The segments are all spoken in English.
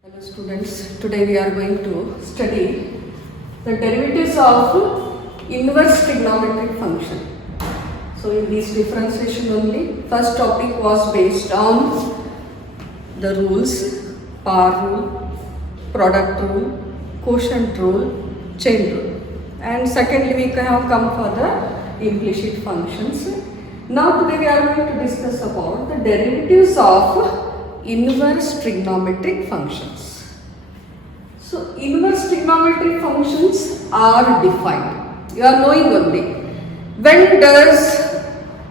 Hello students, today we are going to study the derivatives of inverse trigonometric function. So in this differentiation only, first topic was based on the rules, power rule, product rule, quotient rule, chain rule. And secondly we have come for the implicit functions. Now today we are going to discuss about the derivatives of inverse trigonometric functions. So inverse trigonometric functions are defined. You are knowing only. When does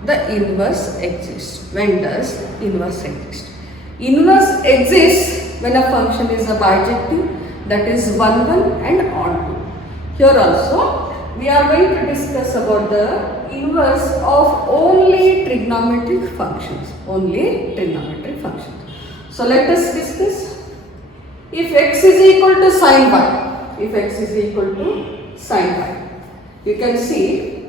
the inverse exist? When does inverse exist? Inverse exists when a function is a bijective, that is 1, 1 and on 2. Here also we are going to discuss about the inverse of only trigonometric functions. Only trigonometric functions. So let us discuss. If x is equal to sin y, if x is equal to sin y, you can see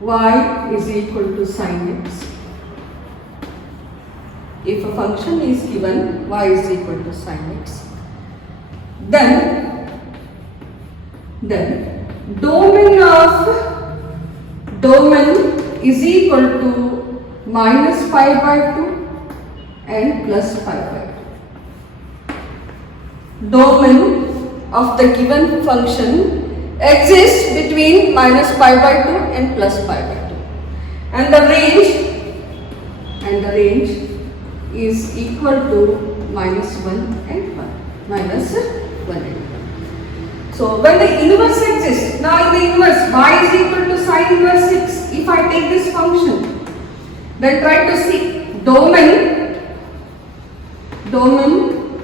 y is equal to sin x. If a function is given y is equal to sin x, then domain is equal to minus pi by 2 and plus pi by 2. Domain of the given function exists between minus pi by 2 and plus pi by 2. And the range is equal to minus 1 and 1. Minus 1 and 1. So when the inverse exists, now in the inverse y is equal to sin inverse 6. If I take this function, then try to see domain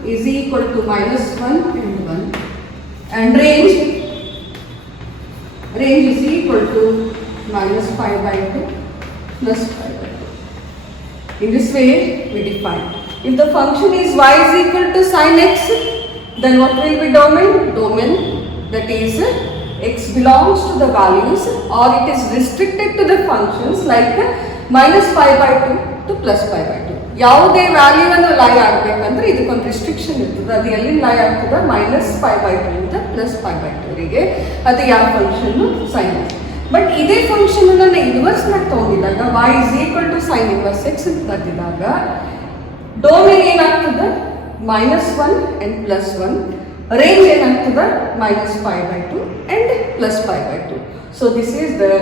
is equal to minus 1 and 1 and range is equal to minus pi by 2 plus pi by 2. In this way we define. If the function is y is equal to sin x, then what will be domain? Domain, that is x belongs to the values or it is restricted to the functions like minus pi by 2 to plus pi by 2. ಯಾವುದೇ ವ್ಯಾಲ್ಯೂವನ್ನು ಲೈ ಆಗಬೇಕಂದ್ರೆ ಇದಕ್ಕೊಂದು restriction ಇರ್ತದೆ. ಅದು ಎಲ್ಲಿ ಲೈ ಆಗ್ತದೆ? ಮೈನಸ್ pi by 2 ಇಂದ ಪ್ಲಸ್ pi by 2 ವರೆಗೆ. ಅದು ಯಾವ ಫಂಕ್ಷನ್? Sine x. ಬಟ್ ಇದೇ ಫಂಕ್ಷನ್ ಅನ್ನು ಇನ್ವರ್ಸ್ ನಾಗ ತಗೊಂಡಿದ್ದಾಗ y is equal to sin inverse x ಅಂತ ಬರೆದಿದಾಗ ಡೊಮೇನ್ ಏನಾಗ್ತದೆ? minus 1 and plus 1. ರೇಂಜ್ ಏನಾಗ್ತದೆ? minus pi by 2 and plus pi by 2. So this is the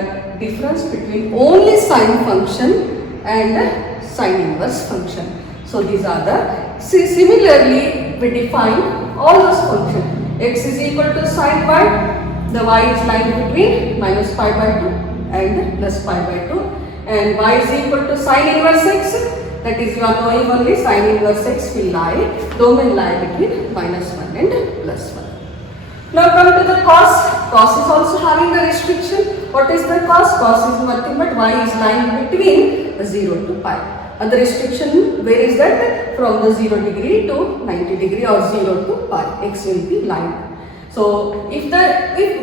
difference between only sine function and sine inverse function. So these are the, similarly we define all those functions. X is equal to sin y, the y is lying between minus pi by 2 and plus pi by 2, and y is equal to sin inverse x, that is you are knowing only sin inverse x will lie, domain lie between minus 1 and plus 1. Now come to the cos. Cos is also having a restriction. What is the cos? Cos is nothing but y is lying between 0 to pi. And the restriction, where is that? From the 0 degree to 90 degree or 0 to pi. X will be lying. So if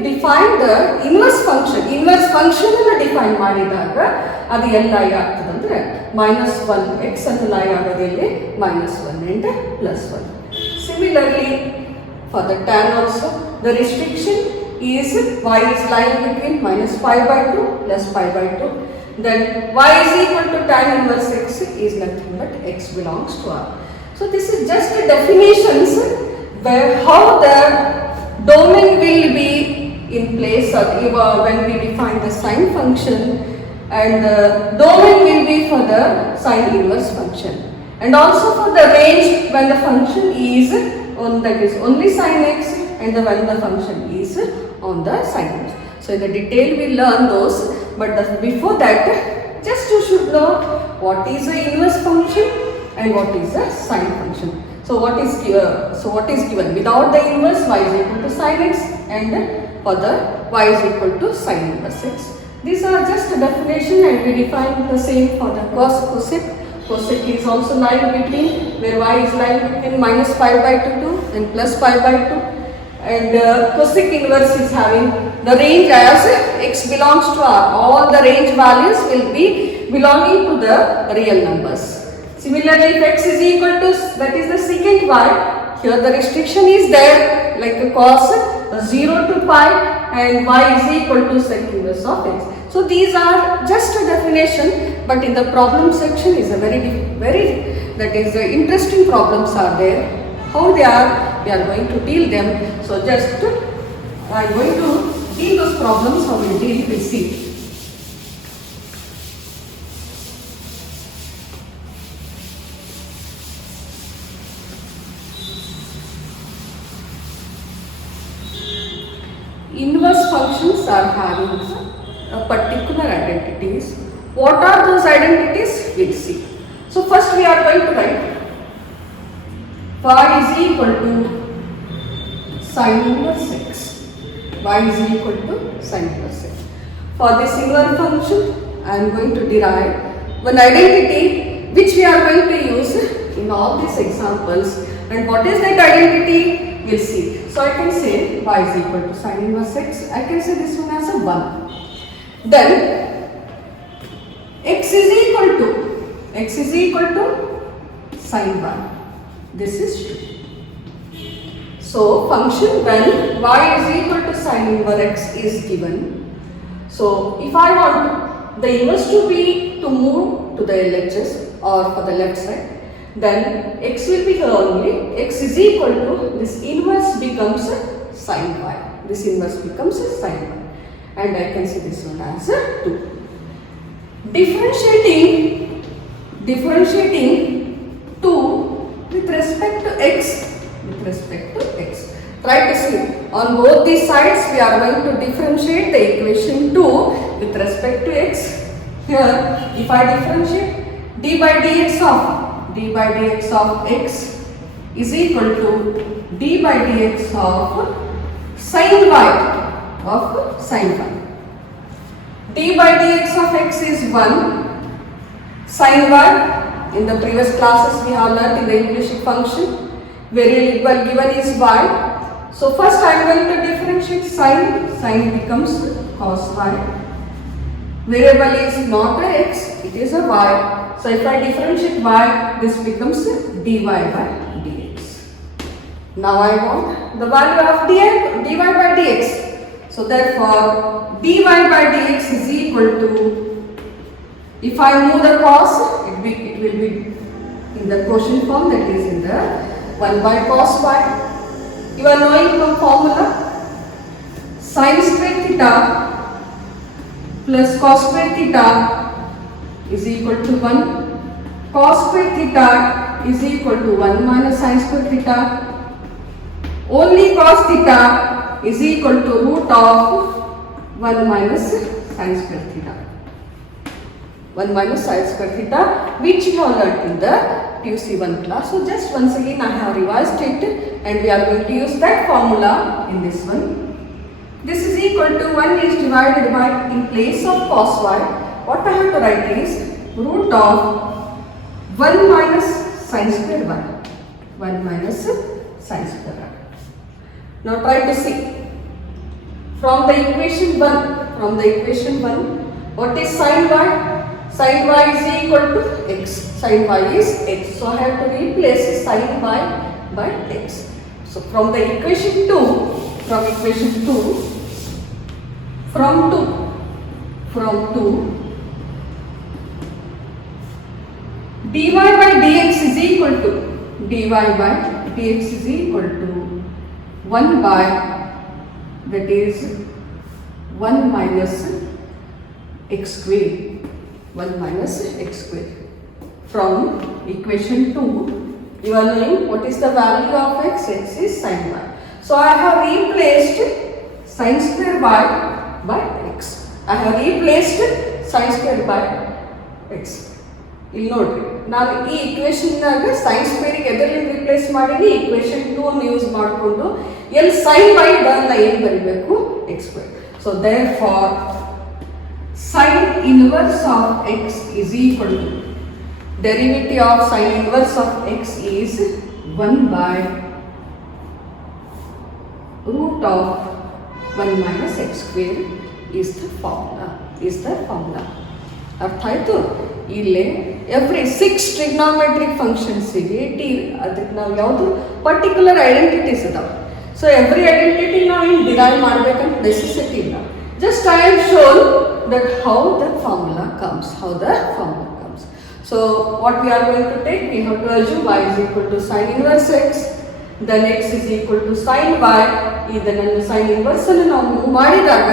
define the inverse function ಅನ್ನು define ಮಾಡಿದಾಗ ಅದು ಎಲ್ಲಿ ಲೈ ಆಗ್ತದೆ ಅಂದ್ರೆ minus 1 x ಅನ್ನು ಲೈ ಆಗೋದು ಎಲ್ಲಿ minus 1 and plus 1. Similarly for the tan also, the restriction is y is lying between minus pi by 2 plus pi by 2. Then y is equal to tan inverse x is nothing but x belongs to R. So this is just a definitions where how the domain will be in place when we define the sine function, and the domain will be for the sine inverse function, and also for the range when the function is that is only sin x and when the function is on the sin x. So in the detail we learn those, but before that just you should know what is the inverse function and what is the sine function. So what is given without the inverse? Y is equal to sin x, and for the y is equal to sin inverse x. These are just a definition, and we define the same for the cos, cosec. Cosec is also lying between, where y is lying between minus pi by 2 to and plus pi by 2, and cosec inverse is having the range as x belongs to R. All the range values will be belonging to the real numbers. Similarly, if x is equal to, that is the secant y, here the restriction is there like a cos 0 to pi and y is equal to sec inverse of x. So these are just a definition, but in the problem section is a very that is interesting problems are there. How they are, we are going to deal them. So just I am going to deal those problems, how we deal, we see. Inverse functions are having a particular identities. What are those identities? We'll see. So first we are going to write y is equal to sin inverse x. Y is equal to sin inverse x. For this singular function, I am going to derive one identity which we are going to use in all these examples. And what is that identity? We'll see. So I can say y is equal to sin inverse x. I can say this one as a 1. Then x is equal to sin 1. This is true. So function when y is equal to sin inverse x is given. So if I want the inverse to move to the LHS or for the left side, then x will be here only. X is equal to, this inverse becomes sin y. This inverse becomes sin y. And I can see this one as 2. Differentiating 2 with respect to x. Try to see. On both these sides we are going to differentiate the equation 2 with respect to x. Here if I differentiate d by dx of x is equal to d by dx of sin y d by dx of x is 1, sin y, in the previous classes we have learnt in the English function, variable given is y. So first I am going to differentiate sin becomes cos y. Variable is not a x, it is a y. So if I differentiate y, this becomes dy by dx. Now I want the value of dy by dx. So therefore dy by dx is equal to, if I move the cos, it will be in the quotient form, that is in the 1 by cos y. You are knowing from formula, sin square theta plus cos square theta is equal to 1. Cos square theta is equal to 1 minus sin square theta. Only cos theta is equal to root of 1 minus sin square theta. 1 minus sin square theta, which we have learnt in the TUC1 class. So just once again I have revised it and we are going to use that formula in this one. This is equal to 1 is divided by, in place of cos y, what I have to write is root of 1 minus sin square y. 1 minus sin square y. Now try to see from the equation 1, what is sin y? Sin y is equal to x. Sin y is x. So I have to replace sin y by x. So from the equation 2, from 2 dy by dx is equal to 1 by, that is 1 minus x square. 1 minus x square. From equation 2, you are knowing what is the value of x? X is sin y. So I have replaced sin square y by x. I have replaced sin square by x. ಇಲ್ಲಿ ನೋಡ್ರಿ, ನಾನು ಈ ಇಕ್ವೇಶನ್ನಾಗ sin ಸ್ಕ್ವೇರಿಗೆ ಎದರಲ್ಲಿ replace ಮಾಡೀನಿ? Equation 2 ಅನ್ನು use ಮಾಡಿಕೊಂಡು ಎಲ್ಲಿ sin y ಬದಲ ಏನು ಬರೀಬೇಕು? x square. So therefore sin inverse of x is equal to, derivative of sin inverse of x is 1 by root of 1 minus x square is the formula. ಅರ್ಥ ಆಯ್ತು? ಇಲ್ಲಿ every 6 trigonometric ಫಂಕ್ಷನ್ಸಿಗೆ ಅದಕ್ಕೆ ನಾವು ಯಾವುದು particular identities ಇದಾವೆ. So every identity ನಾವು ಏನು derive ಮಾಡಬೇಕಂತ ನೆಸೆಸಿಟಿ ಇಲ್ಲ. Just I am shown that how the formula comes. So what we are going to take, we have to assume y is equal to sin inverse x, then x is equal to sin y. ಇದನ್ನು sin inverse ಅನ್ನು ನಾವು move ಮಾಡಿದಾಗ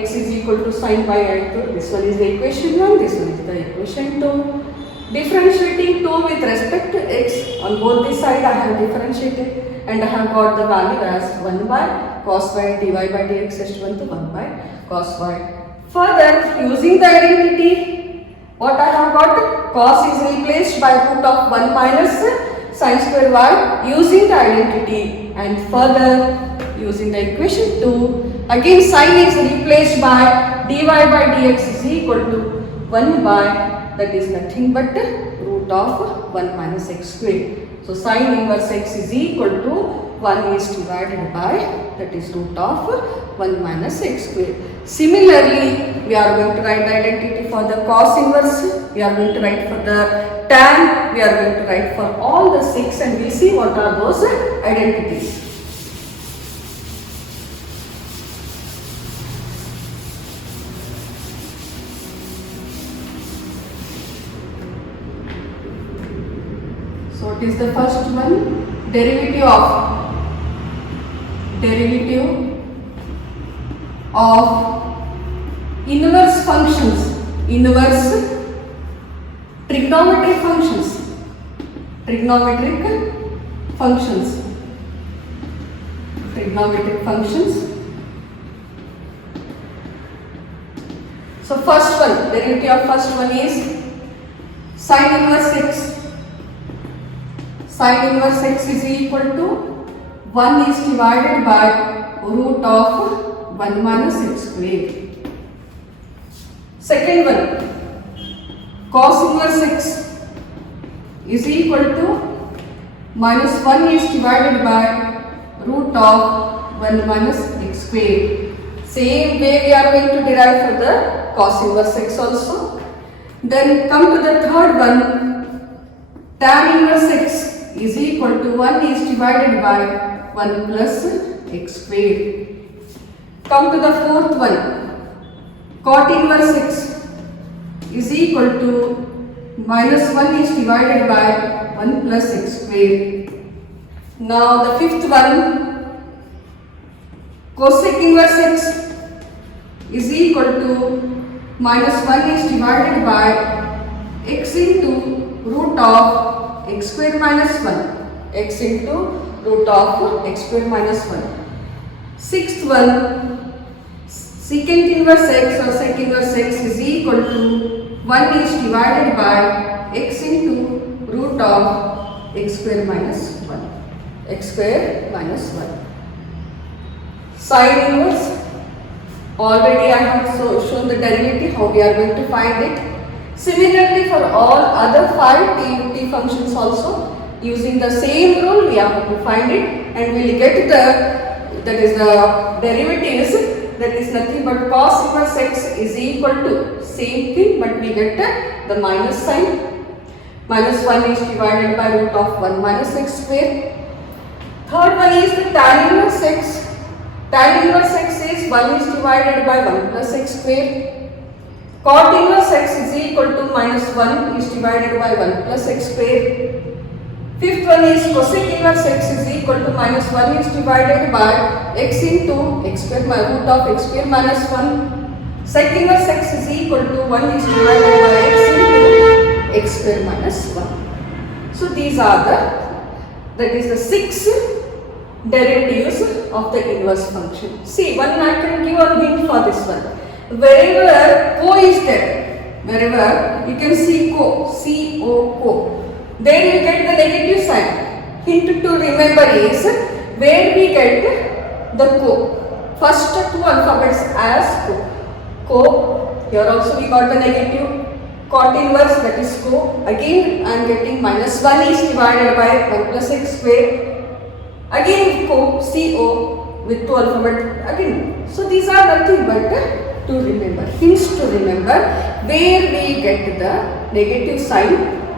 x is equal to sin y ಆಯಿತು. This one is the equation 1, this one is the equation 2. Differentiating 2 with respect to x, on both the side I have differentiated and I have got the value as 1 by cos y dy by dx is equal to 1 by cos y. Further, using the identity, what I have got, cos is replaced by root of 1 minus sin square y using the identity, and further using the equation 2, again sin is replaced by dy by dx is equal to 1 by, that is nothing but root of 1 minus x square. So sin inverse x is equal to 1 is divided by, that is root of 1 minus x square. Similarly, we are going to write the identity for the cos inverse, we are going to write for the tan, we are going to write for all the 6, and we will see what are those identities. So what is the first one? Derivative of inverse functions, inverse trigonometric functions. So first one, derivative of first one is sin inverse x. Sin inverse x is equal to 1 is divided by root of 1 minus x square. Second one, cos inverse x is equal to minus 1 is divided by root of 1 minus x square. Same way we are going to derive for the cos inverse x also. Then come to the third one, tan inverse x is equal to 1 is divided by 1 plus x square. Come to the fourth one, cot inverse x is equal to minus 1 is divided by 1 plus x square. Now the fifth one, cosec inverse x is equal to minus 1 is divided by x into root of x square minus 1, x into root of x square minus 1. Sixth one, secant inverse x or sec inverse x is equal to 1 is divided by x into root of x square minus 1, x square minus 1. Sin inverse, already I have shown the derivative, how we are going to find it. Similarly, for all other 5 t functions also, using the same rule we have to find it, and we will get the, that is the derivatives, that is nothing but cos inverse x is equal to same thing, but we get the minus sign. Minus 1 is divided by root of 1 minus x square. Third one is the tan inverse x. Tan inverse x is 1 is divided by 1 plus x square. Cot inverse x is equal to minus 1 is divided by 1 plus x square. Fifth one is cosec inverse x is equal to minus 1 is divided by x into x square by root of x square minus 1. Sec inverse x is equal to 1 is divided by x into x square minus 1. So these are the, that is the 6 derivatives of the inverse function. See, one I can give a hint for this one. Wherever co is there, wherever you can see co, co, there you get the negative sign. Hint to remember is where we get the co. First two alphabets as co. Co, here also we got the negative. Cot inverse, that is co. Again I am getting minus 1 is divided by 1 plus x square. Again co, co with two alphabet again. So these are nothing but to remember, hints to remember where we get the negative sign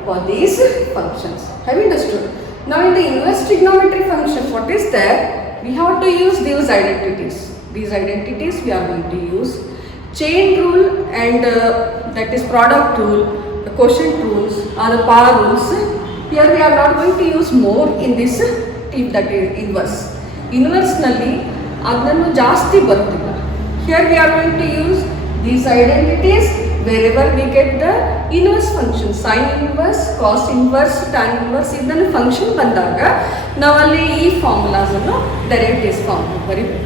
for these functions. Have you understood? Now in the inverse trigonometry functions, what is there? We have to use these identities. These identities we are going to use. Chain rule and that is product rule, the quotient rules or the power rules. Here we are not going to use more in this tip, that is inverse. Inverse nalli adnannu jaasti barutilla. Here we are going to use these identities wherever we get the inverse function, sine inverse, cos inverse, tan inverse, ಇದನ್ನು function ಬಂದಾಗ ನಾವಲ್ಲಿ ಈ formulas ಅನ್ನು derivatives form ಬರೀಬೇಕು.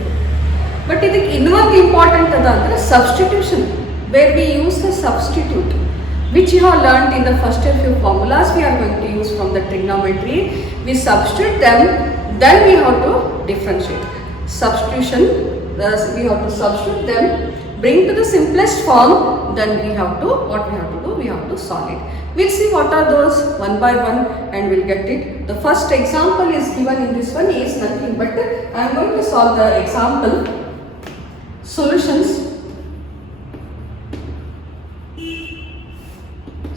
But ಇದಕ್ಕೆ ಇನ್ನೊಂದು important ಅದ ಅಂದರೆ substitution, where we use the substitute which you have learnt in the first few formulas we are going to use from the trigonometry. We substitute them, then we have to differentiate. Substitution, we have to substitute them, bring to the simplest form, then we have to, what we have to do, we have to solve it. We'll see what are those one by one and we'll get it. The first example is given in this one is nothing but I am going to solve the example. Solutions.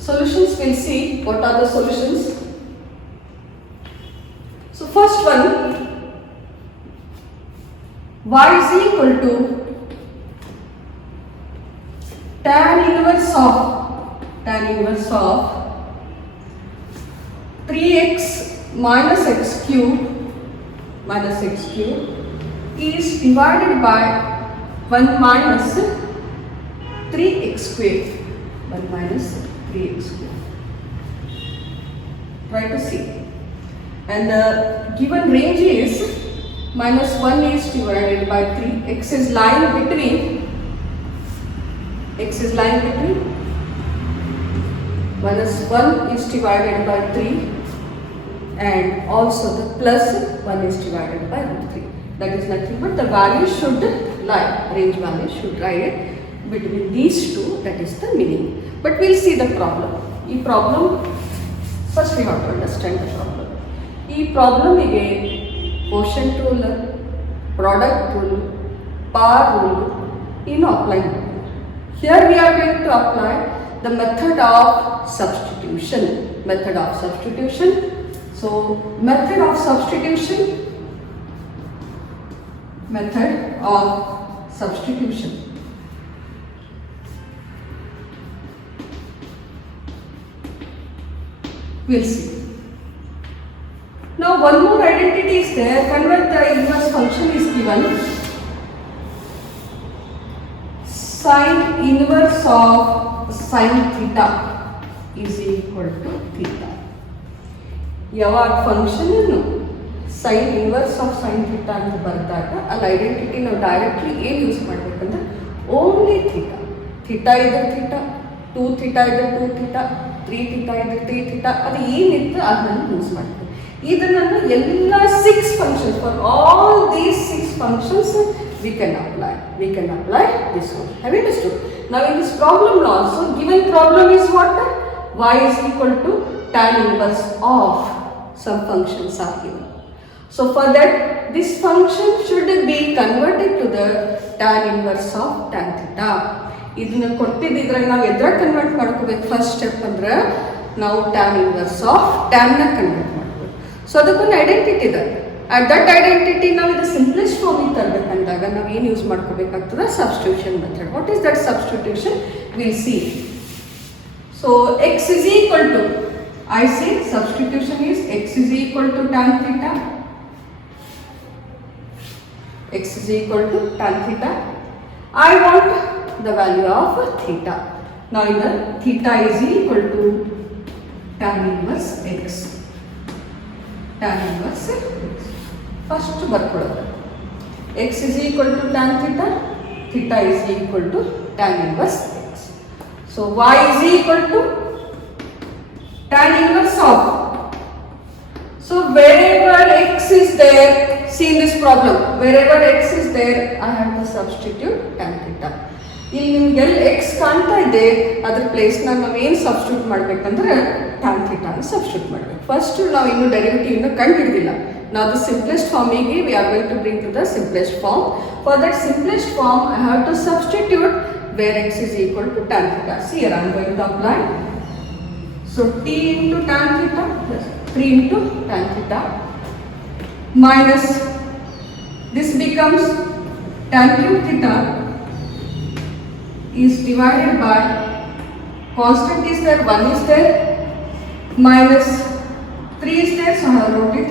Solutions, we'll see what are the solutions. So first one, y is equal to tan inverse of 3x minus x cube is divided by 1 minus 3x square. 1 minus 3x square. Try to see. And the given range is minus 1 is divided by 3. X is lying between. Minus 1 is divided by 3 and also the plus 1 is divided by root 3. That is nothing but the value should lie, range value should lie between these two, that is the meaning. But we'll see the problem. This problem, first we have to understand the problem. This problem is quotient rule, product rule, power rule, apply. Here we are going to apply the method of substitution. So method of substitution. We'll see. Now one more identity is there. Convert the inverse function is given. Sine inverse of sine theta is equal to theta. ಯಾವಾಗ function ಅನ್ನು sine inverse of sine theta ಅಂತ ಬರೆದಾಗ ಅಲ್ಲಿ identity ನಾವು directly ಏನು use ಮಾಡಬೇಕಂದ್ರೆ only theta. Theta ಇದ್ರೆ theta, 2 theta ಇದ್ರೆ 2 ಥೀಟಾ, 3 ಥೀಟಾ ಇದ್ರೆ 3 ಥೀಟಾ, ಅದು ಏನಿತ್ತು ಅದನ್ನು ಯೂಸ್ ಮಾಡ್ತೀವಿ. ಇದನ್ನು ಎಲ್ಲ 6 functions, for all these 6 functions we can apply this one. Have you understood? Now in this problem also, given problem is what? Y is equal to tan inverse of some functions are given. So for that, this function should be converted to the tan inverse of tan theta. ಇದನ್ನ ಕೊಟ್ಟಿದ್ದಿದ್ರೆ ನಾವು ಎದ್ರ convert ಮಾಡ್ಕೋಬೇಕು? First step ಅಂದ್ರೆ ನಾವು tan inverse of tan ನ convert ಮಾಡ್ಬೇಕು. So ಅದಕ್ಕೊಂದು identity ಇದೆ. At that identity ನಾವು ಇದು ಸಿಂಪ್ಲೆಸ್ಟ್ ಫಾರ್ಮಿಗೆ ತರಬೇಕಂದಾಗ ನಾವು ಏನು ಯೂಸ್ ಮಾಡ್ಕೋಬೇಕಾಗ್ತದೆ? Substitution method. What is that substitution? We'll see. So x is equal to, I say substitution is x is equal to tan theta. X is equal to tan theta. I want the value of theta. Now the theta is equal to tan inverse x. Tan inverse x. First ಬರ್ಕೊಳ್ಳೋದು. X is equal to tan theta. Theta is equal to tan inverse x. So y is equal to tan inverse of. So wherever x is there, see in this problem, wherever x is there, I have to substitute tan theta. ಇಲ್ಲಿ ನಿಮ್ಗೆ ಎಲ್ಲಿ X ಕಾಣ್ತಾ ಇದೆ ಅದ್ರ ಪ್ಲೇಸ್ನ ನಾವೇನು substitute ಮಾಡಬೇಕಂದ್ರೆ tan theta ಅನ್ನು substitute ಮಾಡಬೇಕು. ಫಸ್ಟ್ ನಾವು ಇನ್ನೂ ಡೆರಿವೇಟಿವ್ನ ಕಂಡು ಹಿಡಿದಿಲ್ಲ. Now the simplest form we are going to bring to the simplest form. For that simplest form, I have to substitute where x is equal to tan theta. See here, I am going to apply So t into tan theta plus 3 into tan theta minus this becomes tan cube theta is divided by constant is there, 1 is there, minus 3 is there, so I have wrote it.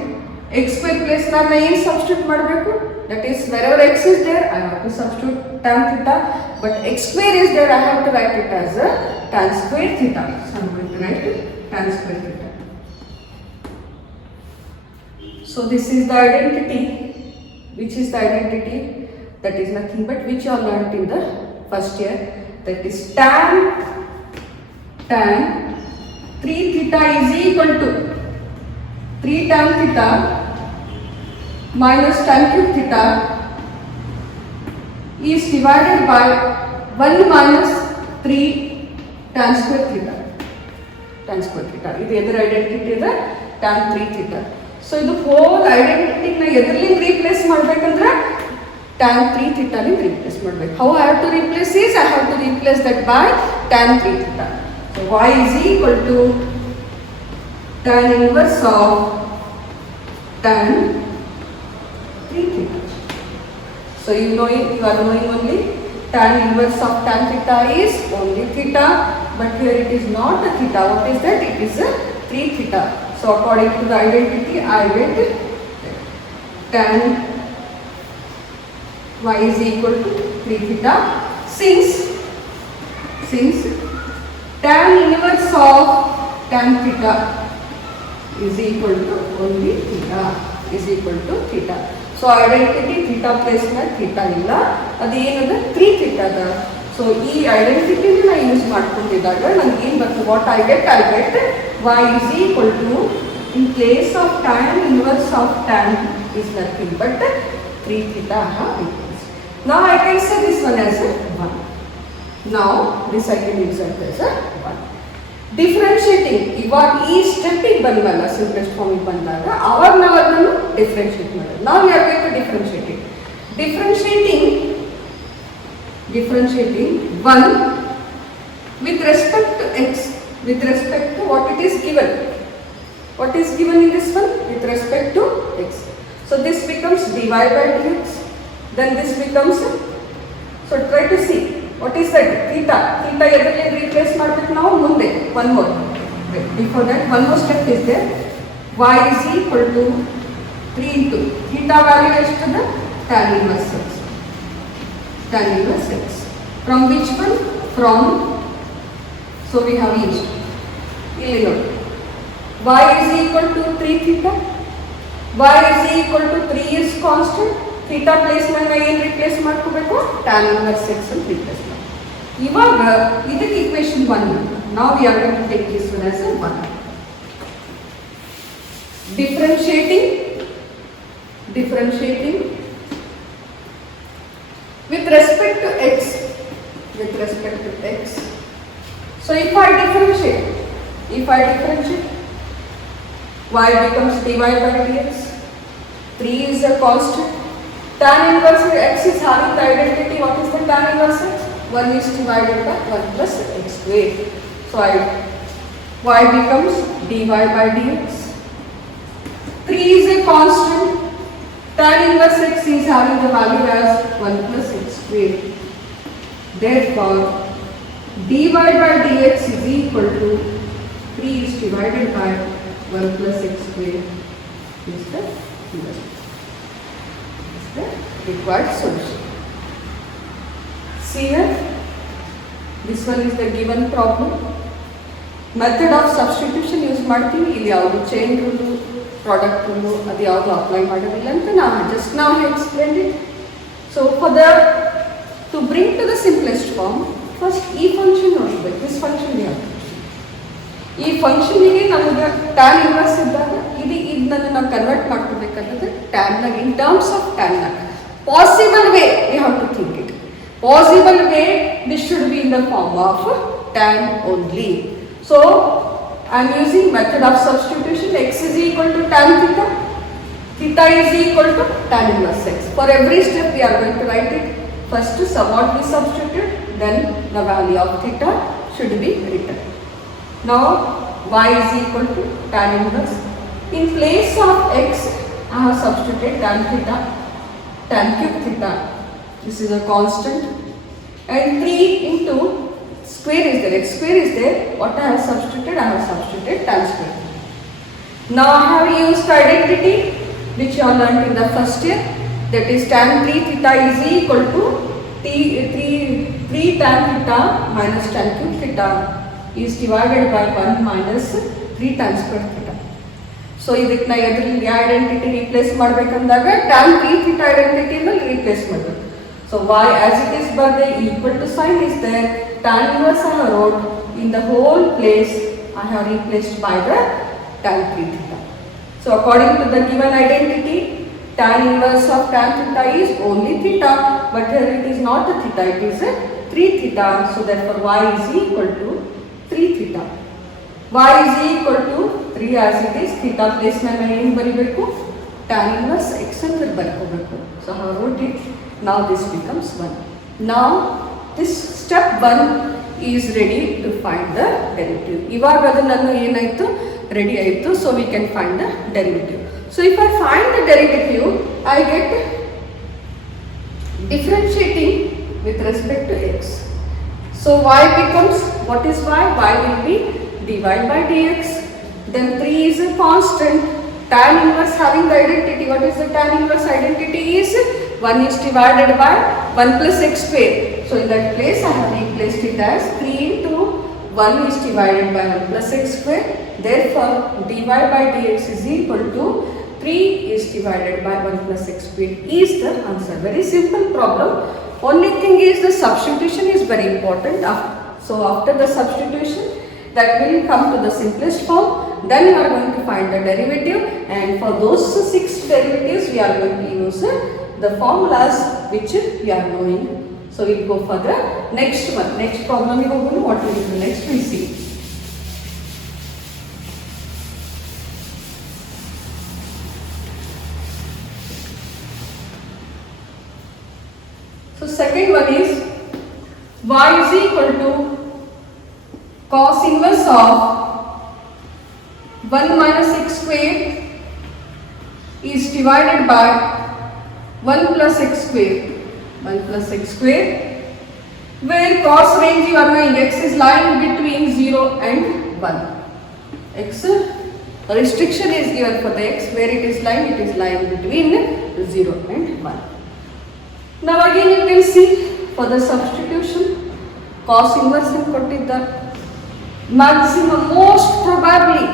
X square place na ಏನು substitute ಮಾಡಬೇಕು, that is wherever x is there I have to substitute tan theta, but x square is there I have to write it as a tan square theta, so I am going to write it tan square theta. So this is the identity, which is the identity, that is nothing but which you all learnt in the first year, that is tan 3 theta is equal to 3 tan theta minus tan cube theta is divided by 1 minus 3 tan square theta. Tan square theta. This is the identity is tan 3 theta. So this whole identity na ಎದರಲ್ಲಿ replace ಮಾಡಬೇಕಂದ್ರೆ tan 3 theta ಲಿ replace ಮಾಡಬೇಕು. How I have to replace is I have to replace that by tan 3 theta. So y is equal to tan inverse of tan 3 theta. So you are knowing only tan inverse of tan theta is only theta, but here it is not a theta. What is that? It is a 3 theta. So according to the identity, I get tan y is equal to 3 theta. Since tan inverse of tan theta is equal to only theta is equal to theta. So identity theta place na theta illa, adu ಏನದ 3 theta da. So ಈ identity na use ಮಾಡ್ಕೊಂಡಿದಾಗ ನನಗೆ ಏನು ಬರ್ತದೆ, what I get y is equal to, in place of tan inverse of tan is nothing but 3 theta I have replaced. Now I can say this one as a 1. Now this I can insert as a 1. Differentiating, ಇವಾಗ ಈ ಸ್ಟೆಪ್ಪಿಗೆ ಬಂದವಲ್ಲ simplest ಫಾರ್ಮಿಗೆ ಬಂದಾಗ ಅವಾಗ ನಾವು ಅದನ್ನು differentiate ಮಾಡೋದು. ನಾವು we are going to differentiate it. Differentiating 1 with respect to x, with respect to what it is given. What is given in this one? With respect to x. So this becomes dy by dx. Then this becomes, so try to see. What is that? Theta. Theta ಎದರಲ್ಲಿ replace ಮಾಡಬೇಕು ನಾವು ಮುಂದೆ. One more. Before that, one more step is there. Y is equal to 3 into theta value ಎಷ್ಟದ? Tan inverse x. Tan inverse x. From which one? From, so we have used. ಇಲ್ಲಿ ನೋಡಿ. Y is equal to 3 theta. Y is equal to 3 is constant. Theta place na ಏನು replace ಮಾಡ್ಕೋಬೇಕು? Tan inverse x ಅಂತ replace ಮಾಡಿ. ಇವಾಗ ಇದಕ್ಕೆ equation 1. Now we are going to take this one as a 1. Differentiating with respect to x. So if I differentiate, y becomes dy by dx. 3 is a constant. Tan inverse x is having the identity. What is the tan inverse x? 1 is divided by 1 plus x square. So y becomes dy by dx. 3 is a constant. Tan inverse x is having the value as 1 plus x square. Therefore, dy by dx is equal to 3 is divided by 1 plus x square is the required solution. See here, this one is the given problem. Method of substitution use ಮಾಡ್ತೀವಿ. ಇಲ್ಲಿ ಯಾವುದು chain rule, product rule ಅದು ಯಾವುದು apply ಮಾಡೋದಿಲ್ಲ ಅಂತ ನಾವು just now explained it. So for the to bring to the simplest form, first ಈ function ನೋಡಬೇಕು. this function ಯಾವುದು? ಈ ಫಂಕ್ಷನಿಗೆ ನಮಗೆ tan ಇನ್ವರ್ಸ್ ಇದ್ದಾಗ ಇದನ್ನು ನಾವು ಕನ್ವರ್ಟ್ ಮಾಡ್ಕೋಬೇಕಾದ್ರೆ tan ನಾಗ in terms of tan ನಾಗ possible way we have to think it. Possible way, this should be in the form of tan only. So I am using method of substitution. X is equal to tan theta. Theta is equal to tan inverse x. For every step we are going to write it. First what we substitute, then the value of theta should be written. Now y is equal to tan inverse. In place of x, I have substituted tan theta, tan cube theta. This is a constant. And 3 into square is there, x square is there. What I have substituted? I have substituted tan square. Now I have used identity which you have learnt in the first year. That is tan 3 theta is equal to 3 tan theta minus tan cube theta is divided by 1 minus 3 tan square theta. So ಇದಕ್ಕೆ ನಾ ಎದರಲ್ಲಿ identity replace ಮಾಡಬೇಕಂದಾಗ tan 3 theta identity ನಲ್ಲಿ replace ಮಾಡಬೇಕು. So y as it is by the equal to sign is there, tan inverse I have wrote in the whole place I have replaced by the tan 3 theta. So according to the given identity, tan inverse of tan theta is only theta, but here it is not a theta, it is a 3 theta. So therefore y is equal to 3 theta. Y is equal to 3 as it is, theta place na ಏನು ಬರಿಬೇಕು, tan inverse x ಅಂತ ಬರ್ಕೋಬೇಕು. So I have wrote it. Now this becomes 1. Now this step 1 is ready to find the derivative. ಇವಾಗ ಅದು ನನ್ನ ಏನಾಯಿತು, ready ಆಯಿತು. So we can find the derivative. So if I find the derivative, I get differentiating with respect to x. So y becomes, what is y? Y will be dy by dx. Then 3 is a constant. Tan inverse having the identity. What is the tan inverse identity is? 1 is divided by 1 plus x square. So in that place I have replaced it as 3 into 1 is divided by 1 plus x square. Therefore dy by dx is equal to 3 is divided by 1 plus x square is the answer. Very simple problem. Only thing is the substitution is very important. So after the substitution, that will come to the simplest form. Then you are going to find the derivative, and for those 6 derivatives we are going to use the formulas which we are knowing. So we will go for the next one. Next problem we will go. What will be the next we see. So second one is y is equal to cos inverse of 1 minus x square is divided by 1 plus x square. 1 plus x square, where cos range you are knowing, x is lying between 0 and 1. X restriction is given for the x, where it is lying between 0 and 1. Now again you can see for the substitution, cos inverse in kottidda. Maximum, most probably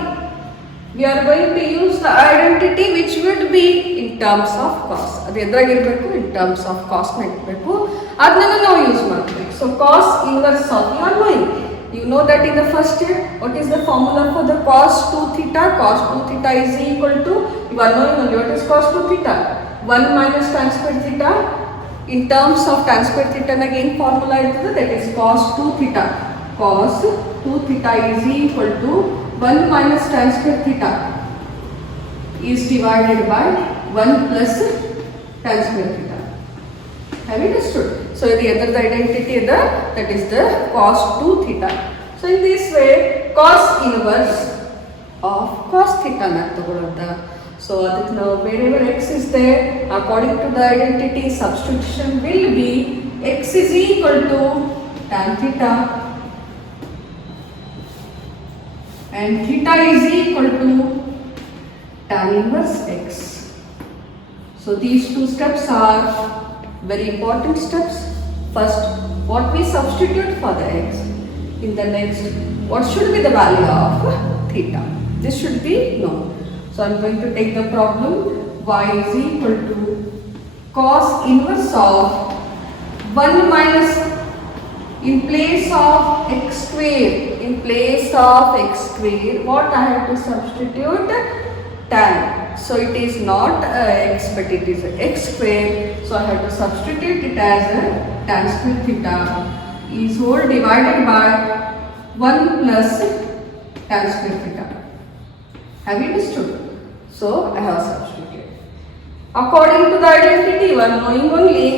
we are going to use the identity which would be in terms of cos. ಅದು ಎದ್ರಾಗಿರಬೇಕು, in terms of cos ನ ಇರಬೇಕು, ಅದನ್ನ ನಾವು use ಮಾಡಬೇಕು. So cos inverse of, you are knowing, you know that in the first year, what is the formula for the cos 2 theta? Cos 2 theta is equal to, you are knowing only what is cos 2 theta, 1 minus tan square theta. In terms of tan square theta again formula ಇರ್ತದೆ, that is cos 2 theta. Cos 2 theta is equal to 1 minus tan square theta is divided by 1 plus tan square theta. Have you understood? So the other identity that is the cos 2 theta. So in this way cos inverse of cos theta na ತಗೊಳ್ಳೋದು. So ಅದಕ್ಕೆ ನಾವು wherever x is there, according to the identity, substitution will be x is equal to tan theta and theta is equal to tan inverse x. So these two steps are very important steps. First, what we substitute for the x. In the next, what should be the value of theta? This should be known. So I am going to take the problem. Y is equal to cos inverse of 1 minus, in place of x square, what I have to substitute? Tan. So it is not x, but it is x square. So I have to substitute it as a tan square theta is whole divided by 1 plus tan square theta. Have you understood? So I have substituted. According to the identity, you are knowing only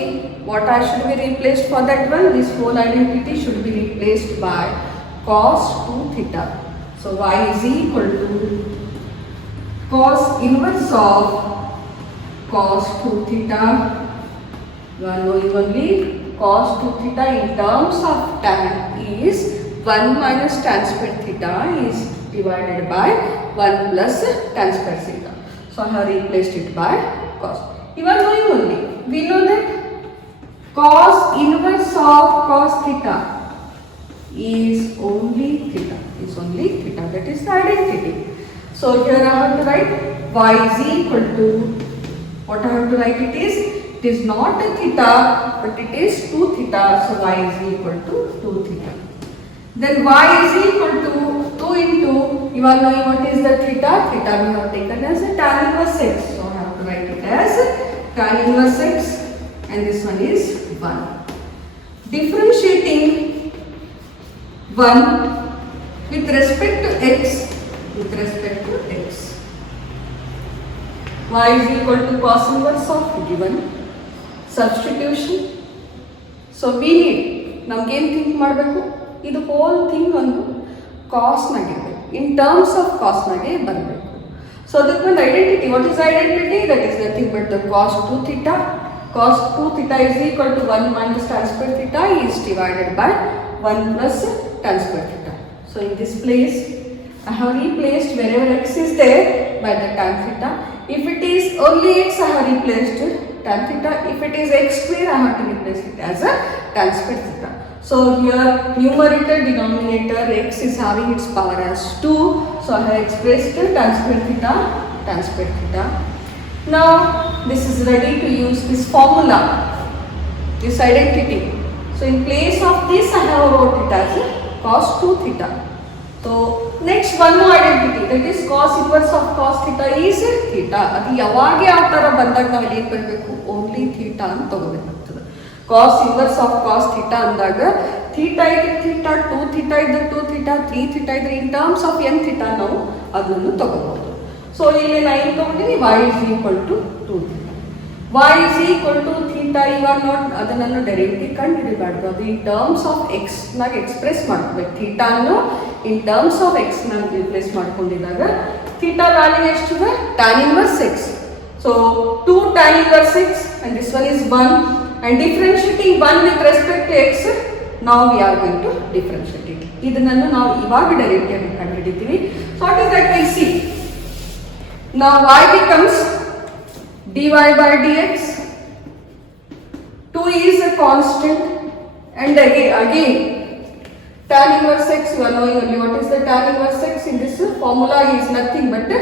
what I should be replaced for that one. This whole identity should be replaced by cos 2 theta. So y is equal to cos inverse of cos 2 theta. You are knowing only cos 2 theta in terms of tan is 1 minus tan square theta is divided by 1 plus tan square theta. So I have replaced it by cos. You are knowing only. We know that cos inverse of cos theta is only theta. That is the identity. So here I have to write y is equal to, what I have to write it is not a theta but it is 2 theta. So y is equal to 2 theta. Then y is equal to 2 into, you are knowing what is the theta. Theta we have taken as a tan inverse x. So I have to write it as tan inverse x and this one is 1. Differentiating 1 with respect to x, y is equal to cos inverse of given. Substitution. So we need, ನಮ್ಗೆ ಏನು think ಮಾಡಬೇಕು, ಇದು whole thing ಒಂದು ಕಾಸ್ಟ್ನಾಗೆ ಇನ್ terms of ಕಾಸ್ಟ್ನಾಗೆ ಬರಬೇಕು. So ಅದಕ್ಕೆ ಒಂದು identity, what is identity? That is nothing but the cos 2 theta. Cos 2 theta is equal to 1 minus tan square theta is divided by 1 plus tan square theta. So in this place, I have replaced wherever x is there by the tan theta. If it is only x, I have replaced tan theta. If it is x square, I have to replace it as a tan square theta. So here numerator, denominator, x is having its power as 2. So I have expressed tan square theta. Now this is ready to use this formula, this identity. So in place of this I have wrote it as cos 2 theta. So next one more identity, that is cos inverse of cos theta is theta. ಅದು ಯಾವಾಗ ಯಾವ ಥರ ಬಂದಾಗ ನಾವು ಏನು ಬರಬೇಕು, only theta ಅಂತ ತಗೋಬೇಕಾಗ್ತದೆ. cos inverse of cos theta ಅಂದಾಗ ಥೀಟಾ ಇದ್ರೆ ಥೀಟಾ, 2 ಥೀಟಾ ಇದ್ರೆ 2 ಥೀಟಾ, 3 ಥೀಟಾ ಇದ್ರೆ ಇನ್ ಟರ್ಮ್ಸ್ ಆಫ್ n ಥೀಟಾ ನಾವು ಅದನ್ನು ತಗೋಬಹುದು. ಸೊ ಇಲ್ಲಿ ನಾನು ಏನು ತಗೊಂಡಿನಿ, y is equal to 2 theta. y is equal to theta, ಇವಾಗ ನೋಡಿ ಅದನ್ನು ಡೈರೆಕ್ಟ್ಲಿ ಕಂಡುಹಿಡಿಬಾರ್ದು, ಅದು ಇನ್ ಟರ್ಮ್ಸ್ ಆಫ್ ಎಕ್ಸ್ ನಾಗ ಎಕ್ಸ್ಪ್ರೆಸ್ ಮಾಡ್ಕೋಬೇಕು. ಥೀಟಾನು ಇನ್ ಟರ್ಮ್ಸ್ ಆಫ್ ಎಕ್ಸ್ ನಾಗ ರಿಪ್ಲೇಸ್ ಮಾಡ್ಕೊಂಡಿದ್ದಾಗ ಥೀಟಾ ವ್ಯಾಲ್ಯೂ ಎಷ್ಟಿದೆ, tan inverse x. So 2 tan inverse x and this one is 1 and differentiating 1 with respect to x, now we are going to differentiate it. ಇದನ್ನು ನಾವು ಇವಾಗ directly ಕಂಡುಹಿಡಿತೀವಿ. So what is that we see. Now y becomes dy by dx. 2 is a constant and again tan inverse x, you are knowing only what is the tan inverse x. In this formula is nothing but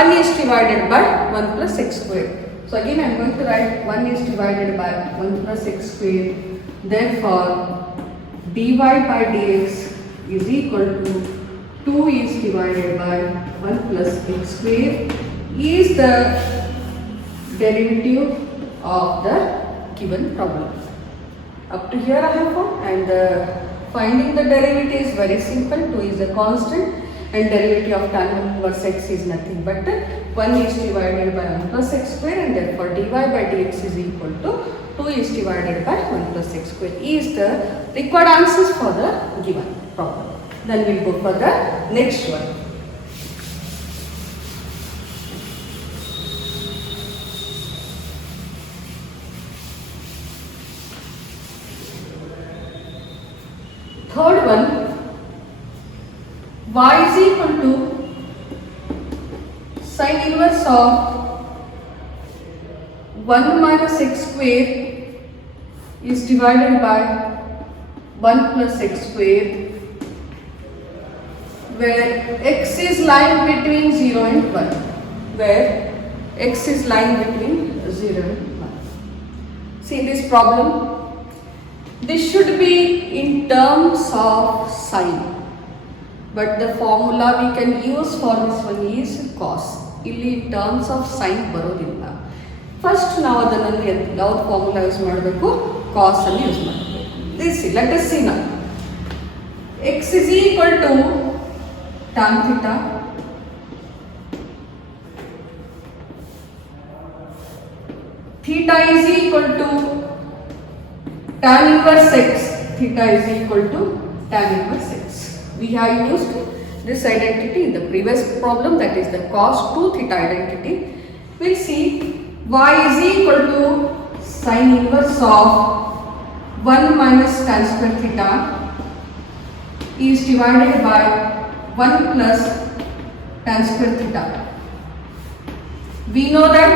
1 is divided by 1 plus x square. So again I am going to write 1 is divided by 1 plus x square. Therefore dy by dx is equal to 2 is divided by 1 plus x square is the derivative of the given problem. Up to here I have found, and finding the derivative is very simple. 2 is a constant and derivative of tan inverse x is nothing but 1 is divided by 1 plus x square, and therefore dy by dx is equal to 2 is divided by 1 plus x square is the required answers for the given problem. Then we will go for the next one. Third one, y is equal to sin inverse of 1 minus x square is divided by 1 plus x square, where x is lying between 0 and 1. Where x is lying between 0 and 1. See this problem. This should be in terms of sign, but the formula we can use for this one is cos. Illi in terms of sign ಬರೋದಿಲ್ಲ. First ನಾವು ಅದನ್ನು ಯಾವ formula use ಮಾಡಬೇಕು, cos ಅನ್ನು use ಮಾಡಬೇಕು. This let us see now. X is equal to tan theta theta is equal to tan inverse x, theta is equal to tan inverse x. We have used this identity in the previous problem, that is the cos 2 theta identity. We'll see y is equal to sin inverse of 1 minus tan square theta is divided by 1 plus tan square theta. We know that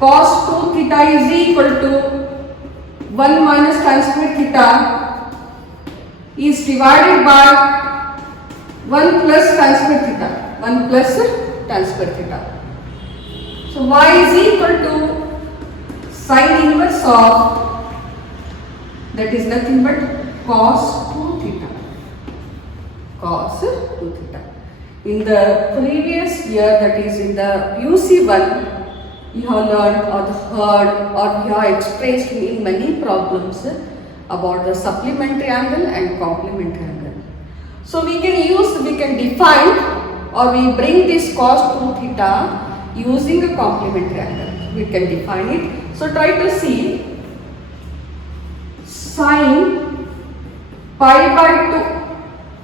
cos 2 theta is equal to 1 minus tan square theta is divided by 1 plus tan square theta. 1 plus tan square theta. So y is equal to sin inverse of, that is nothing but cos 2 theta. Cos 2 theta. In the previous year, that is in the UC1, you have learned or heard or you have expressed in many problems about the supplementary angle and complementary angle. So we can define or we bring this cos 2 theta using a complementary angle. We can define it. So try to see sin pi by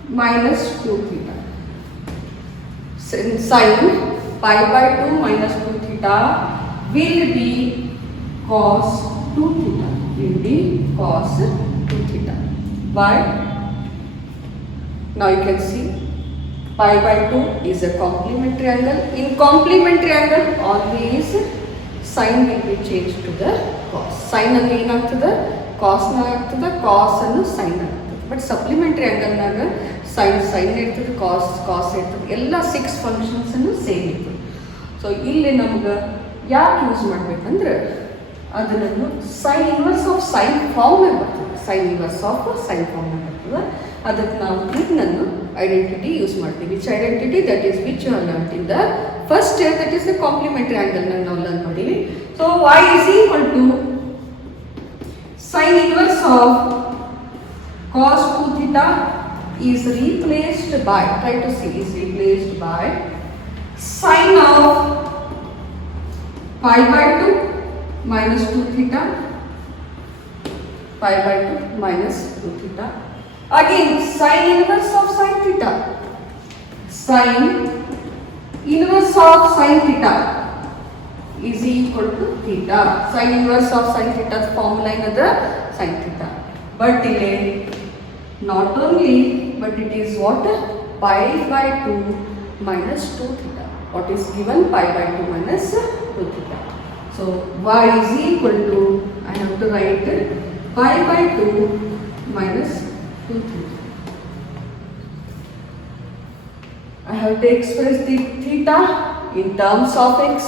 2 minus 2 theta. Sin pi by 2 minus 2 theta will be cos 2 theta. Will be cos 2 theta. Why? Now you can see pi by 2 is a complementary angle. In complementary angle, always sin will be changed to the cos. Sin and ಏನಾಗ್ತದೆ cos ಆಗ್ತದೆ, cos ಅನ್ನು sin ಆಗ್ತದೆ. But supplementary angle ನಾಗ sin ಇರ್ತದೆ, cos ಇರ್ತದೆ, ಎಲ್ಲ 6 functions ಅನ್ನು same ಇರ್ತದೆ. ಸೊ ಇಲ್ಲಿ ನಮ್ಗೆ ಯಾಕೆ ಯೂಸ್ ಮಾಡ್ಬೇಕಂದ್ರೆ ಅದನ್ನು sin inverse of sin form ಬರ್ತದೆ. sin inverse of sin form ಬರ್ತದೆ. ಅದಕ್ಕೆ ನಾವು ಇದನ್ನು ಐಡೆಂಟಿಟಿ ಯೂಸ್ ಮಾಡ್ತೀವಿ. Which identity? That is which you learn in the first year, that is the complementary angle ನಾವು ಲರ್ನ್ ಮಾಡೀವಿ. So y is equal to sin inverse of cos 2 theta is replaced by, try to see, is replaced by sin of pi by 2 minus 2 theta, pi by 2 minus 2 theta. Again, sin inverse of sin theta. Sin inverse of sin theta is equal to theta. Sin inverse of sin theta's formula is the sin theta. But not only, but it is what? Pi by 2 minus 2 theta. What is given? Pi by 2 minus 2 theta. So y is equal to, I have to write pi by 2 minus 2 theta. I have to express the theta in terms of x.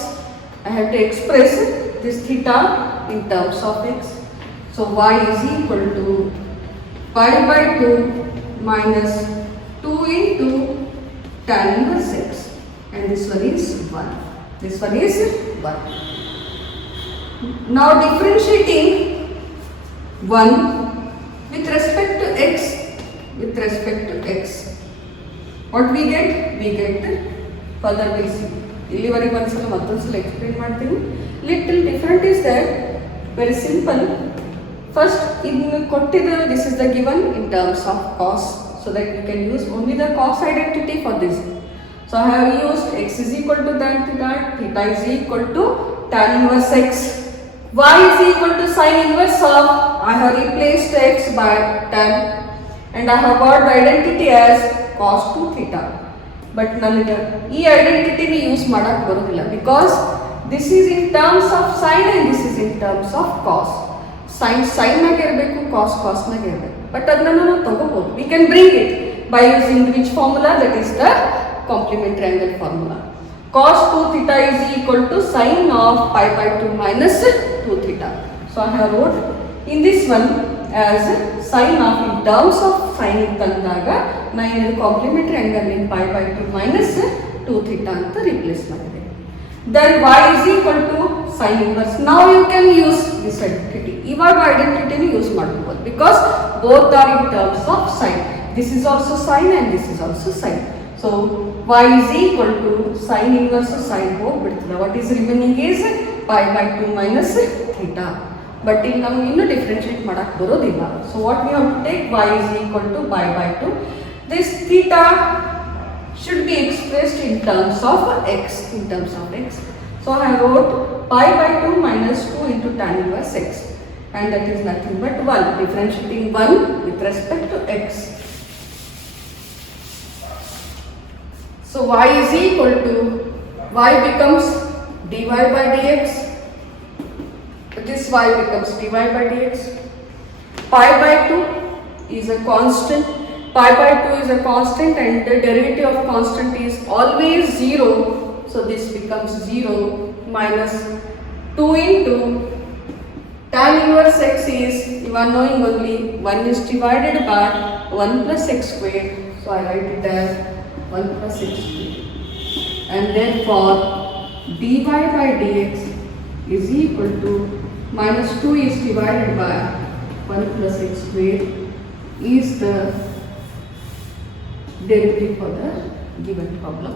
I have to express this theta in terms of x. So y is equal to pi by 2 minus 2 into tan inverse x. And this one is 1. This one is 1. Now differentiating 1 with respect to x, with respect to x, what we get? We get further we'll see. ಇಲ್ಲಿವರೆಗೆ ಒಂದ್ಸಲ ಮತ್ತೊಂದ್ಸಲ explain ಮಾಡ್ತೀನಿ. Little different is that very simple. First ಇದನ್ನು ಕೊಟ್ಟಿದ್ದು, this is the given in terms of cos, so that you can use only the cos identity for this. So I have used x is equal to tan theta, theta is equal to tan inverse x, y is equal to sin inverse of, I have replaced x by tan and I have got the identity as cos 2 theta. But ನನಗೆ ಈ ಐಡೆಂಟಿಟಿನ use ಮಾಡಕ್ಕೆ ಬರೋದಿಲ್ಲ, because this is in terms of sine and this is in terms of cos. ಸೈನ್ನಾಗ ಇರಬೇಕು, ಕಾಸ್ನಾಗ ಇರಬೇಕು. But ಅದನ್ನ ನಾವು ತಗೋಬಹುದು. We can bring it by using which formula? That is the complementary angle formula. cos 2 theta is equal to sin of pi by 2 minus 2 theta. So I have wrote in this one as sin of, in terms of sin ಇತ್ತಂದಾಗ ನಾನು ಇದನ್ನು complementary angle in pi by 2 minus 2 theta ಅಂತ replace ಮಾಡಿದೆ. Then y is equal to sin inverse. Now you can use this identity. ಇವಾಗ ಐಡೆಂಟಿಟಿನ use ಮಾಡ್ಕೋಬಹುದು, because both are in terms of sin. This is also sin and this is also sin. So y is equal to sin inverse sin ಹೋಗ್ಬಿಡ್ತದೆ. What is remaining is pi by 2 minus theta. But ಇಲ್ಲಿ ನಮ್ಗೆ ಇನ್ನೂ differentiate ಮಾಡಕ್ಕೆ ಬರೋದಿಲ್ಲ. So what we have to take? Y is equal to pi by 2. This theta should be expressed in terms of x. So I wrote pi by 2 minus 2 into tan inverse x, and that is nothing but 1, differentiating 1 with respect to x. So y is equal to, y becomes dy by dx, this y becomes dy by dx. Pi by 2 is a constant, pi by 2 is a constant, and the derivative of constant is always 0, so this becomes 0 minus 2 into tan inverse x is, you are knowing only 1 is divided by 1 plus x squared, so I write it as 1 plus x squared, and therefore dy by dx is equal to minus 2 is divided by 1 plus x squared is the derivative for the given problem,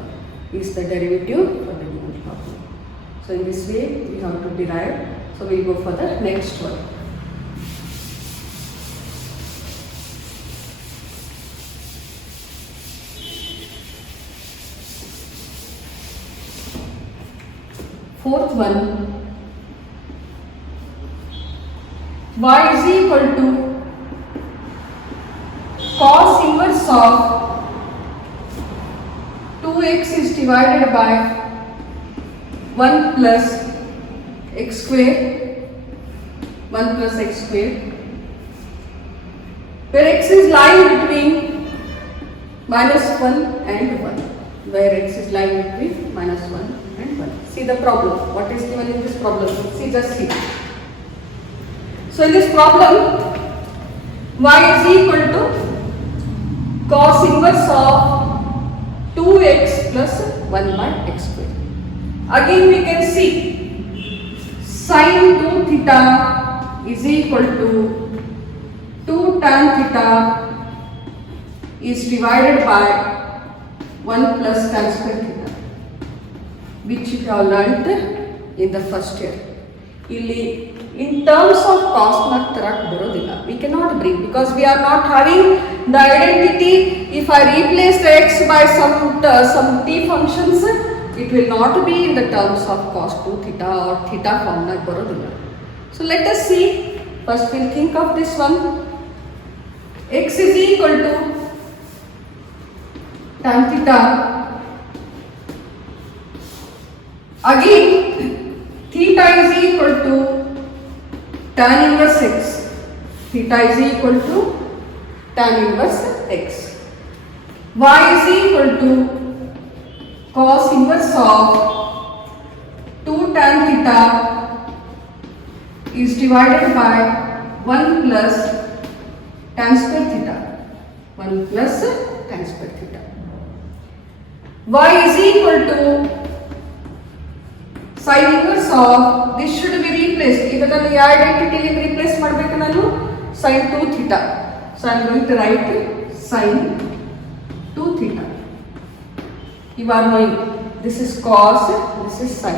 So in this way we have to derive. So we will go for the next one. Fourth one, y is equal to cos inverse of 2x is divided by 1 plus x square, where x is lying between minus 1 and 1, See the problem, what is given in this problem, just see. So in this problem, y is equal to cos inverse of 2x plus 1 by x square. Again we can see sin 2 theta is equal to 2 tan theta is divided by 1 plus tan square theta, which you have learnt in the first year. In terms of cos we cannot bring, because we are not having the identity. If I replace the x by some t functions, it will not be in the terms of cos 2 theta or theta form. So let us see. First we will think of this one. X is equal to tan theta. Again, theta is equal to tan inverse x. Theta is equal to tan inverse x. Y is equal to cos inverse of 2 tan theta is divided by 1 plus tan square theta. Y is equal to sin inverse of, this should be replaced. Either the identity replace sin 2 theta. So I am going to write sin 2 theta. You are knowing this is cos, this is sin.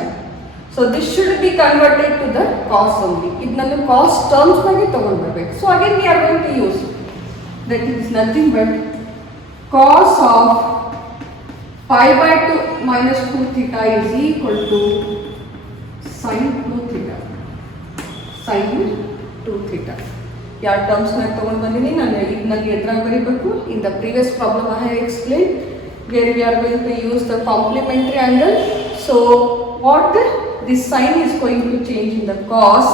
So this should be converted to the cos only. Idnallu cos terms nage tagondbirbeku. So again we are going to use, that is nothing but cos of pi by 2 minus 2 theta is equal to sin 2 theta. Yeah, terms na tagond bandini nanu idnalli edrag baribeku. In the previous problem I have explained where we are going to use the complementary angle. So what this sign is going to change in the cos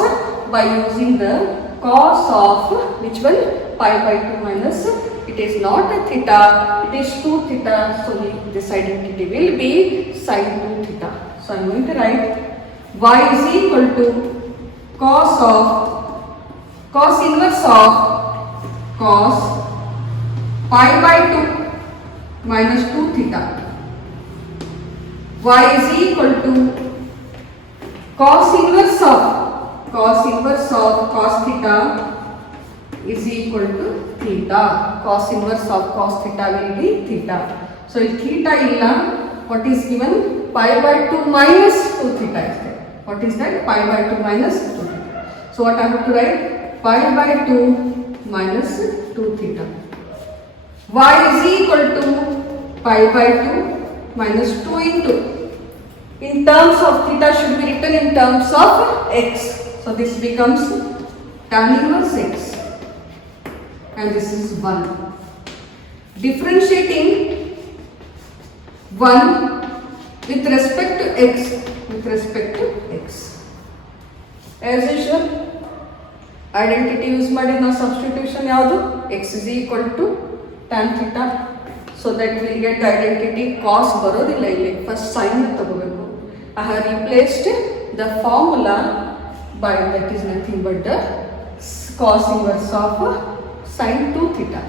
by using the cos of which one, pi by 2 minus, it is not a theta, it is 2 theta, so this identity will be sin 2 theta. So I am going to write y is equal to cos inverse of cos pi by 2 minus 2 theta. Y is equal to cos inverse of cos theta is equal to theta. Cos inverse of cos theta will be theta. So if theta illa, what is given? Pi by 2 minus 2 theta is there. What is that? Pi by 2 minus 2 theta. So what I have to write? Pi by 2 minus 2 theta. Y is equal to pi by 2 minus 2 into, in terms of theta should be written in terms of x. So this becomes tan inverse x and this is 1. Differentiating 1 with respect to x. As usual, identity use ಮಾಡಿ ನಾವು substitution ಯಾವುದು x is equal to tan theta, so that we will get identity cos ಬರೋದಿಲ್ಲ ಇಲ್ಲಿ, first sin ತಗೋಬೇಕು. I have replaced the formula by that is nothing but the cos inverse of sin 2 theta.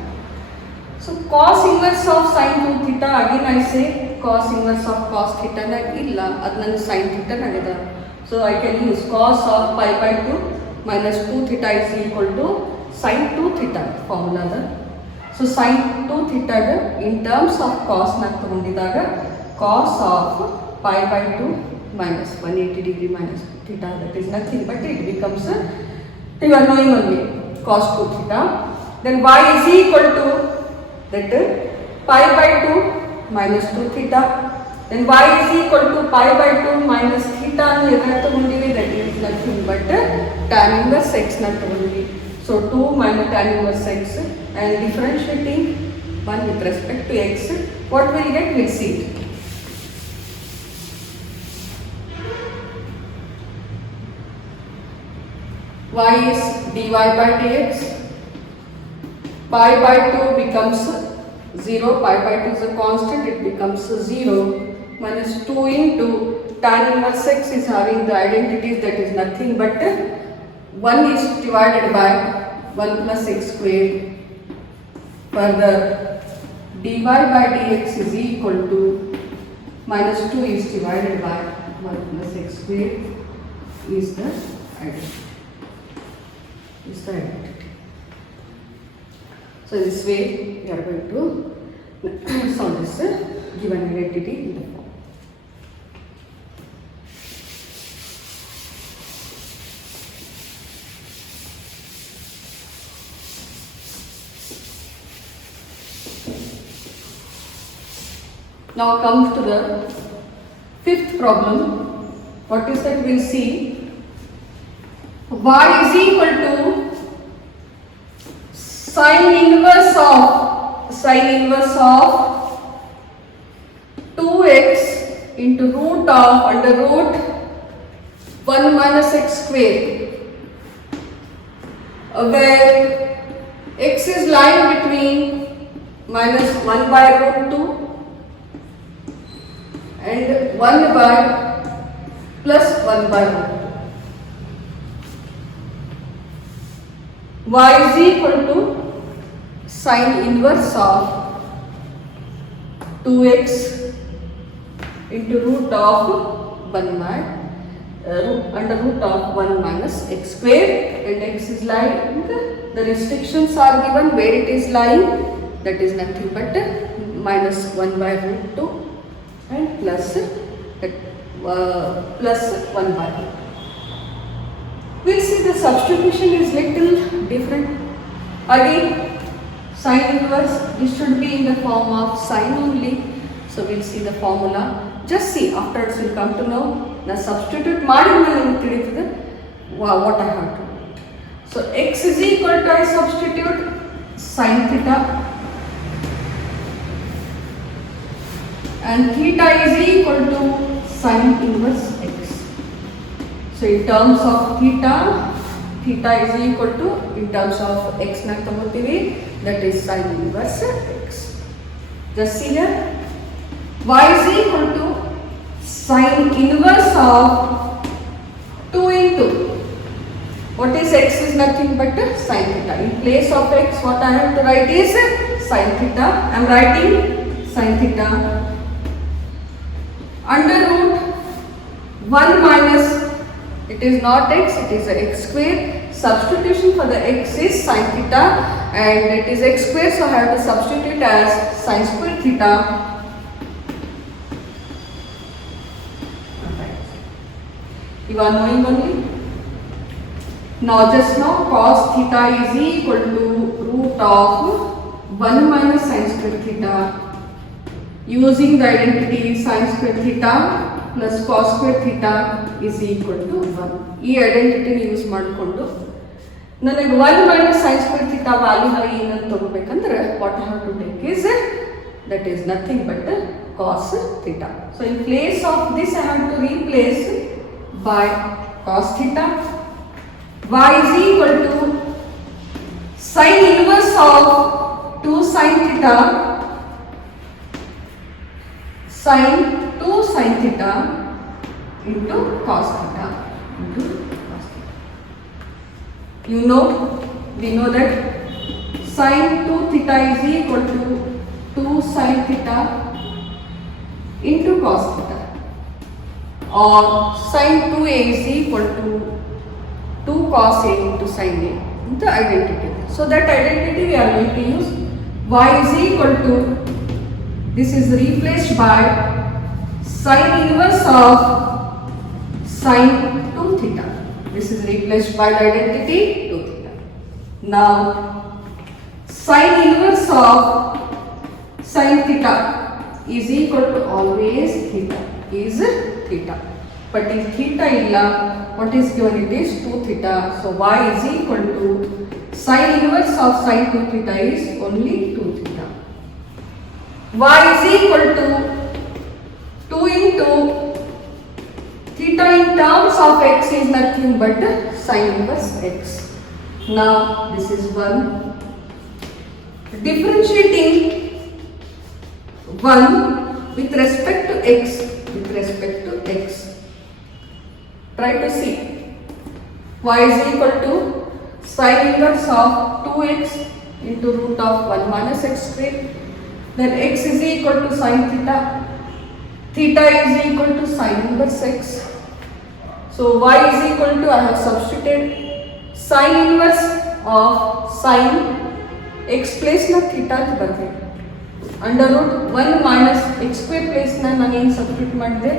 So cos inverse of sin 2 theta, again I say cos inverse of cos theta na illa, ad nanu sin theta nagida. So I can use cos of pi by 2 minus 2 theta is equal to sin 2 theta formula da. So sin 2 theta in terms of cos na ತಗೊಂಡಿದಾಗ cos of pi by 2 minus 180 degree minus theta, that is nothing but it becomes you are knowing only cos 2 theta. Then y is equal to that pi by 2 minus 2 theta. Then y is equal to pi by 2 minus theta and that is nothing but tan inverse x na ತಗೊಂಡಿವಿ. So 2 minus tan inverse x and differentiating 1 with respect to x, what will get, we'll see it. Y is dy by dx, pi by 2 becomes 0, pi by 2 is a constant, it becomes 0, minus 2 into tan inverse x is having the identities, that is nothing but 1 is divided by 1 plus x squared. Further, dy by dx is equal to minus 2 is divided by 1 plus x squared is the identity. So this way we are going to solve this given identity in the form. Now come to the fifth problem. What is that? We'll see. Y is equal to sin inverse of 2x into root of under root 1 minus x square, where x is lying between minus 1 by root 2 and 1 by plus 1 by root 2. Y is equal to sin inverse of 2x into root of 1 by under root of 1 minus x square, and x is lying, the restrictions are given where it is lying, that is nothing but minus 1 by root 2 and plus 1 by root. We'll see the substitution is little different. Again, sin inverse, this should be in the form of sin only. So we'll see the formula. Just see, afterwards we'll come to know. The substitute what I have to do. So x is equal to, I substitute sin theta and theta is equal to sin inverse x. So in terms of theta is equal to, in terms of x na ತಗೋತೀವಿ, that is sin inverse x. Just see here, y is equal to sin inverse of 2 into, what is x is nothing but sin theta. In place of x, what I have to write is sin theta. I am writing sin theta under root 1 minus, it is not x, it is x square. Substitution for the x is sin theta and it is x square, so I have to substitute as sin square theta. You are knowing only. Now just now cos theta is equal to root of 1 minus sin square theta using the identity sin square theta plus cos square theta is equal to 1. ಈ ಐಡೆಂಟಿಟಿನ use ಮಾಡಿಕೊಂಡು ನನಗೆ 1 minus sin square theta value ನಾವು ಏನಂತ ತಗೋಬೇಕಂದ್ರೆ what I have to take is that is nothing but cos theta. So in place of this I have to replace by cos theta. Y is equal to sin inverse of 2 sin theta sin 2 sin theta into cos theta into cos theta. You know, we know that sin 2 theta is equal to 2 sin theta into cos theta, or sin 2a is equal to 2 cos a into sin a, the identity. So that identity we are going to use. Y is equal to, this is replaced by sin inverse of sin 2 theta. This is replaced by the identity 2 theta. Now sin inverse of sin theta is equal to always theta is theta. But if theta illa, what is given, it is 2 theta. So y is equal to sin inverse of sin 2 theta is only 2 theta. Y is equal to 2 into theta in terms of x is nothing but sin inverse x. Now this is 1. Differentiating 1 with respect to x, with respect to x. Try to see. Y is equal to sin inverse of 2x into root of 1 minus x square. Then x is equal to sin theta. Theta is equal to sin inverse x. So y is equal to, I have substituted sin inverse of sin x place na theta ಅಂತ ಬರ್ತದೆ. Under root 1 minus x square place na ನಾನು ಏನು substitute ಮಾಡಿದೆ,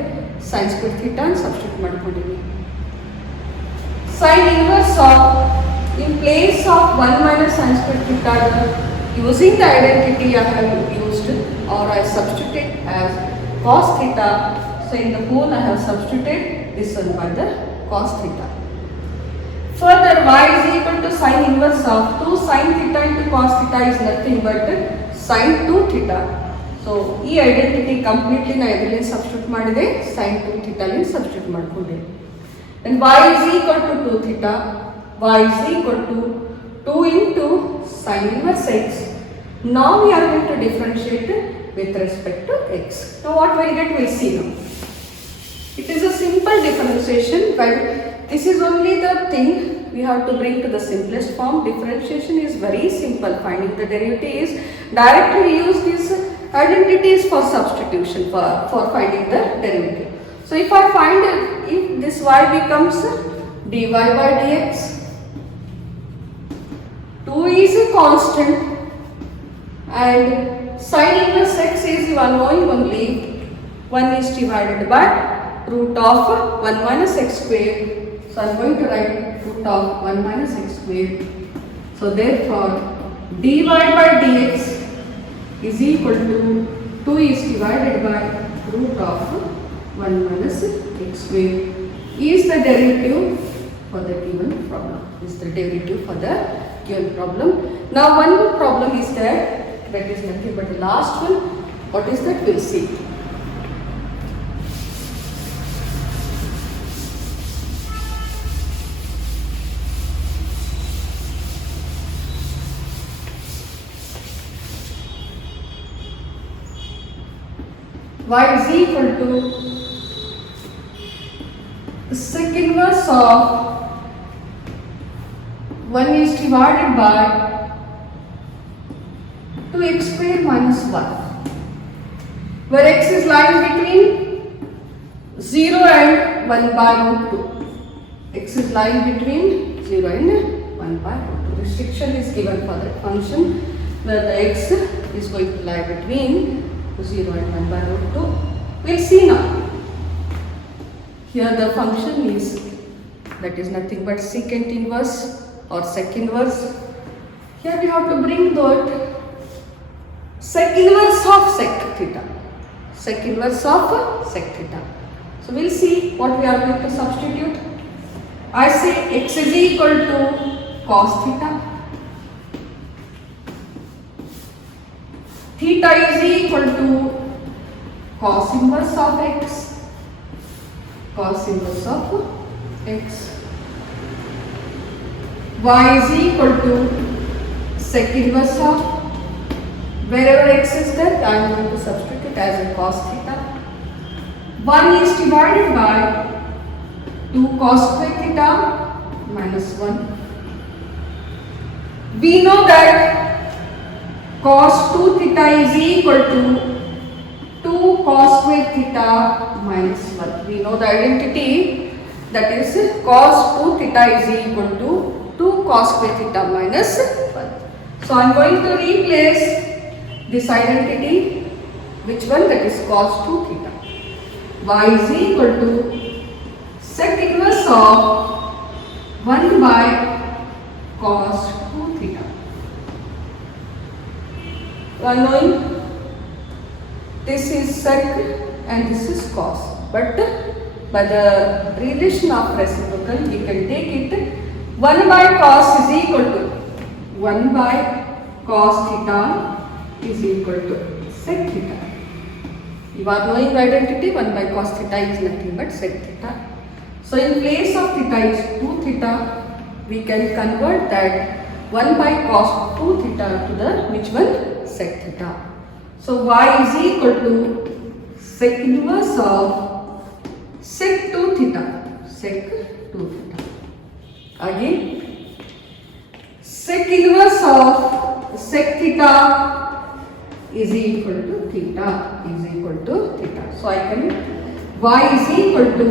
sin square theta ಅಂತ substitute ಮಾಡ್ಕೊಂಡಿದ್ದೀನಿ. Sin inverse of, in place of 1 minus sin square theta, using the identity I have used or I substituted as cos theta. So in the whole I have substituted this one by the cos theta. Further, y is equal to sin inverse of 2 sin theta into cos theta is nothing but sin 2 theta. So ಈ identity completely ನಾನು ಇದರಲ್ಲಿ substitute ಮಾಡಿದೆ, sin 2 theta ಅಲ್ಲಿ substitute ಮಾಡಿಕೊಂಡೆ. Then y is equal to 2 theta, y is equal to 2 into sin inverse x. Now we are going to differentiate with respect to x. Now what we get, we'll see now. It is a simple differentiation, but this is only the thing we have to bring to the simplest form. Differentiation is very simple. Finding the derivative is directly we use these identities for substitution for finding the derivative. So if I find if this y becomes dy by dx, 2 is a constant and sin inverse x is one knowing only 1 is divided by root of 1 minus x square. So I am going to write root of 1 minus x square. So therefore dy by dx is equal to 2 is divided by root of 1 minus x square is the derivative for the given problem. Is the derivative for the given problem. Now one more problem is there, that is nothing but the last one. What is that? We'll see. Y is equal to sec inverse of 1 is divided by 2x square minus 1, where x is lying between 0 and 1 by root 2. X is lying between 0 and 1 by root 2. Restriction is given for that function where the x is going to lie between 0 and 1 by root 2. We'll see now. Here the function is, that is nothing but secant inverse or sec inverse. Here we have to bring that sec inverse of sec theta. sec inverse of sec theta. So we'll see what we are going to substitute. I say x is equal to cos theta. Theta is equal to cos inverse of x. Cos inverse of x. Y is equal to sec inverse of, wherever x is there, I am going to substitute as a cos theta. 1 is divided by 2 cos square theta minus 1. We know that cos 2 theta is equal to 2 cos square theta minus 1. We know the identity, that is cos 2 theta is equal to 2 cos square theta minus 1. So I am going to replace this identity, which one? That is cos 2 theta. Y is equal to sec inverse of 1 by cos 2 theta. You are knowing this is sec and this is cos, but by the relation of reciprocal we can take it 1 by cos is equal to 1 by cos theta is equal to sec theta. You are knowing the identity, 1 by cos theta is nothing but sec theta. So in place of theta is 2 theta, we can convert that 1 by cos 2 theta to the which one? Sec theta. So y is equal to sec inverse of sec 2 theta. Sec 2 theta. Again, sec inverse of sec theta is equal to theta, is equal to theta. So I can, y is equal to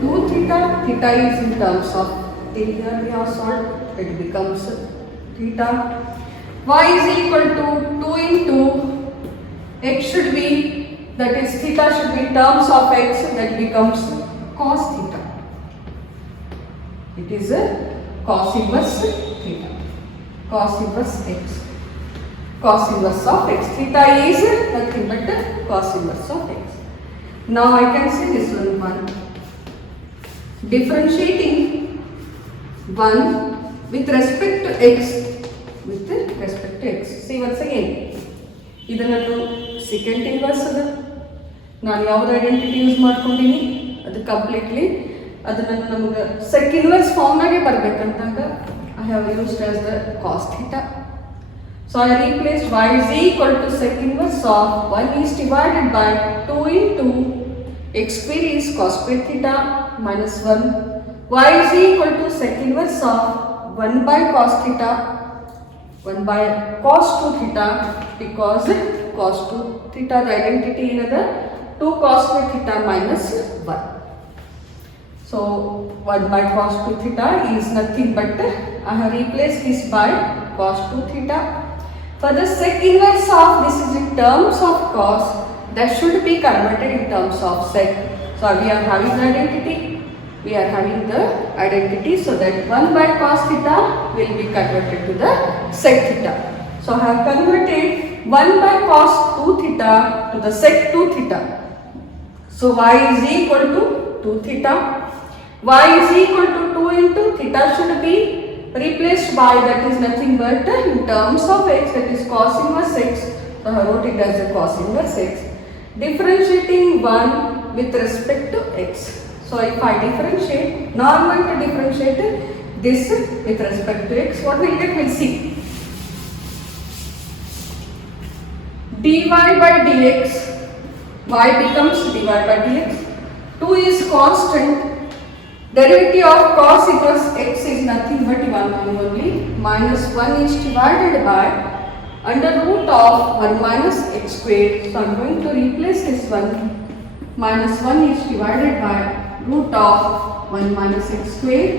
2 theta, theta is in terms of theta we have solved, it becomes theta. Y is equal to 2 into x should be, that is theta should be in terms of x, that becomes cos theta. It is a cos inverse theta, cos inverse x. Cos inverse of x. Theta is nothing but cos inverse of x. Now I can say this one. Differentiating 1 with respect to x. With respect to x. See once again. ಇದನ್ನು secant inverse ಅದ. ನಾನು ಯಾವುದು identity use ಮಾಡ್ಕೊಂಡಿನಿ ಅದು completely ಅದನ್ನು ನಮಗೆ sec inverse ಫಾರ್ಮ್ನಾಗೆ ಬರಬೇಕಂತಾಗ I have used as the cos theta. So I replaced y is equal to sec inverse of 1 is divided by 2 into x square is cos square theta minus 1. Y is equal to sec inverse of 1 by cos theta, 1 by cos 2 theta, because cos 2 theta the identity in the 2 cos square theta minus 1. So 1 by cos 2 theta is nothing but I have replaced this by cos 2 theta. For the sec inverse of this is in terms of cos, that should be converted in terms of sec. So we are having the identity. We are having the identity, so that 1 by cos theta will be converted to the sec theta. So I have converted 1 by cos 2 theta to the sec 2 theta. So y is equal to 2 theta. Y is equal to 2 into theta should be replaced by, that is nothing but in terms of x, that is cos inverse x. So I wrote it as a cos inverse x. Differentiating 1 with respect to x. So if I differentiate, now I am going to differentiate this with respect to x. What will get? We'll see. dy by dx, y becomes dy by dx. 2 is constant. Derivative of cos inverse x is nothing but 1 only. Minus 1 is divided by under root of 1 minus x square. So I am going to replace this one. Minus 1 is divided by root of 1 minus x square.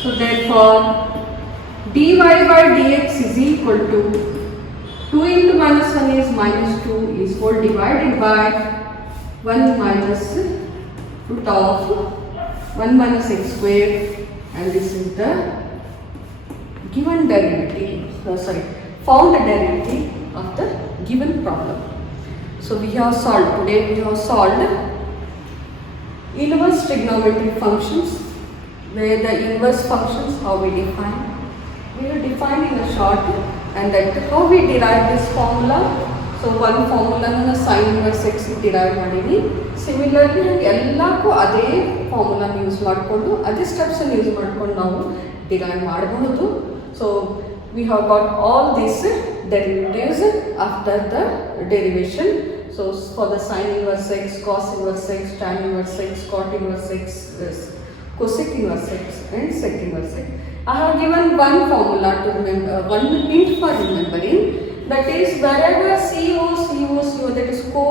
So therefore dy by dx is equal to 2 into minus 1 is minus 2 is whole divided by 1 minus root of 1 minus x square, and this is the given derivative, found derivative of the given problem. So we have solved, today we have solved inverse trigonometric functions, where the inverse functions, how we define. We will define in a short, and that how we derive this formula. So one formula na sin inverse x derive ಮಾಡೀನಿ. Similarly ಎಲ್ಲಕ್ಕೂ ಅದೇ formula use ಮಾಡಿಕೊಂಡು ಅದೇ steps ಅನ್ನು use ಮಾಡಿಕೊಂಡು ನಾವು derive ಮಾಡಬಹುದು. So we have got all these derivatives after the derivation. So for the sin inverse x, cos inverse x, tan inverse x, cot inverse x, cosec inverse x and sec inverse x. I have given one formula to remember, one hint for remembering. That is, wherever CO, that is co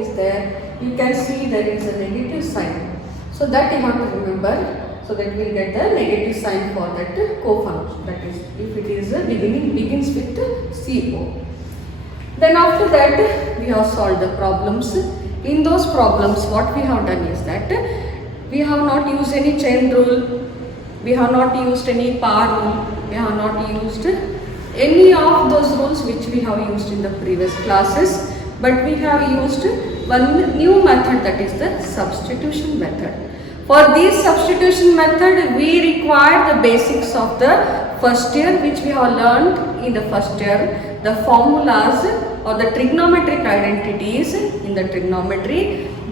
is there, you can see there is a negative sign. So that you have to remember. So that we will get the negative sign for that co-function. That is, if it is begins with CO. Then after that, we have solved the problems. In those problems, what we have done is that we have not used any chain rule, we have not used any power rule, we have not used any of those rules which we have used in the previous classes, but we have used one new method, that is the substitution method. For this substitution method, we require the basics of the first year, which we have learned in the first year, the formulas or the trigonometric identities in the trigonometry.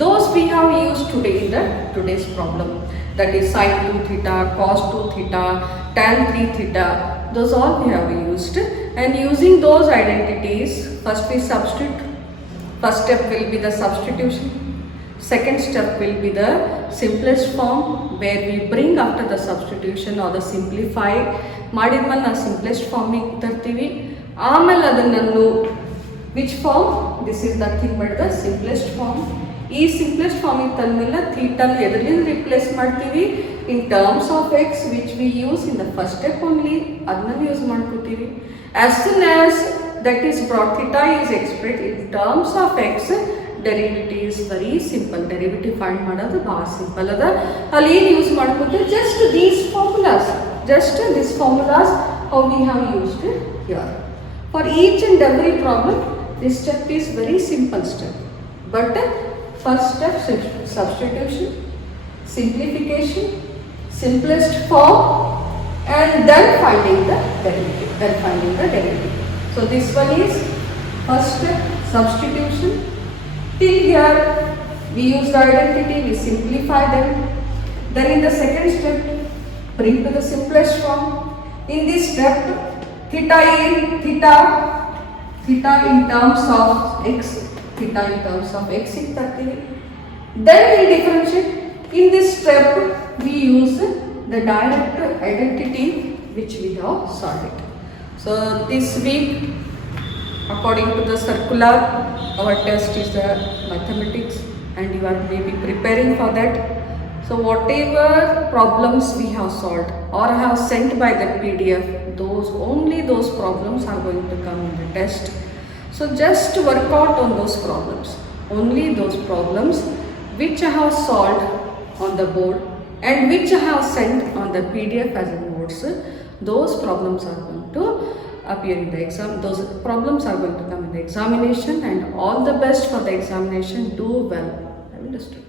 Those we have used today in the today's problem. That is sin 2 theta, cos 2 theta, tan 3 theta. Those all we have used, and using those identities, first we substitute. First step will be the substitution. Second step will be the simplest form, where we bring after the substitution or the simplify. ಮಾಡಿದ್ಮೇಲೆ ನಾವು simplest form ಗೆ ತರ್ತೀವಿ. ಆಮೇಲೆ ಅದನ್ನು which form? This is nothing but the simplest form. ಈ simplest form ಗೆ ತಂದ್ಮೇಲೆ theta ನ ಎದರಿಂದ replace ಮಾಡ್ತೀವಿ? In terms of x, which we use in the first step only, ಅದನ್ನ ಯೂಸ್ ಮಾಡ್ಕೊತೀವಿ. As soon as that is brought, theta is expressed in terms of x, derivative is very simple. Derivative find ಮಾಡೋದು ಭಾಳ simple ಅದ. ಅಲ್ಲಿ ಏನು use ಮಾಡ್ಕೊತೀವಿ? Just these formulas, how we have used here. For each and every problem, this step is very simple step. But first step, substitution, simplification, simplest form, and then finding the derivative. So this one is first step, substitution. Till here we use the identity, we simplify them. Then in the second step, bring to the simplest form. In this step, theta in terms of x, then we differentiate. In this step, we use the direct identity which we have solved. So this week, according to the circular, our test is the mathematics, and you are maybe preparing for that. So whatever problems we have solved or have sent by the PDF, only those problems are going to come in the test. So just work out on those problems. Only those problems which I have solved on the board and which I have sent on the PDF as a notes, those problems are going to appear in the exam. Those problems are going to come in the examination, and all the best for the examination. Do well. Have you understood?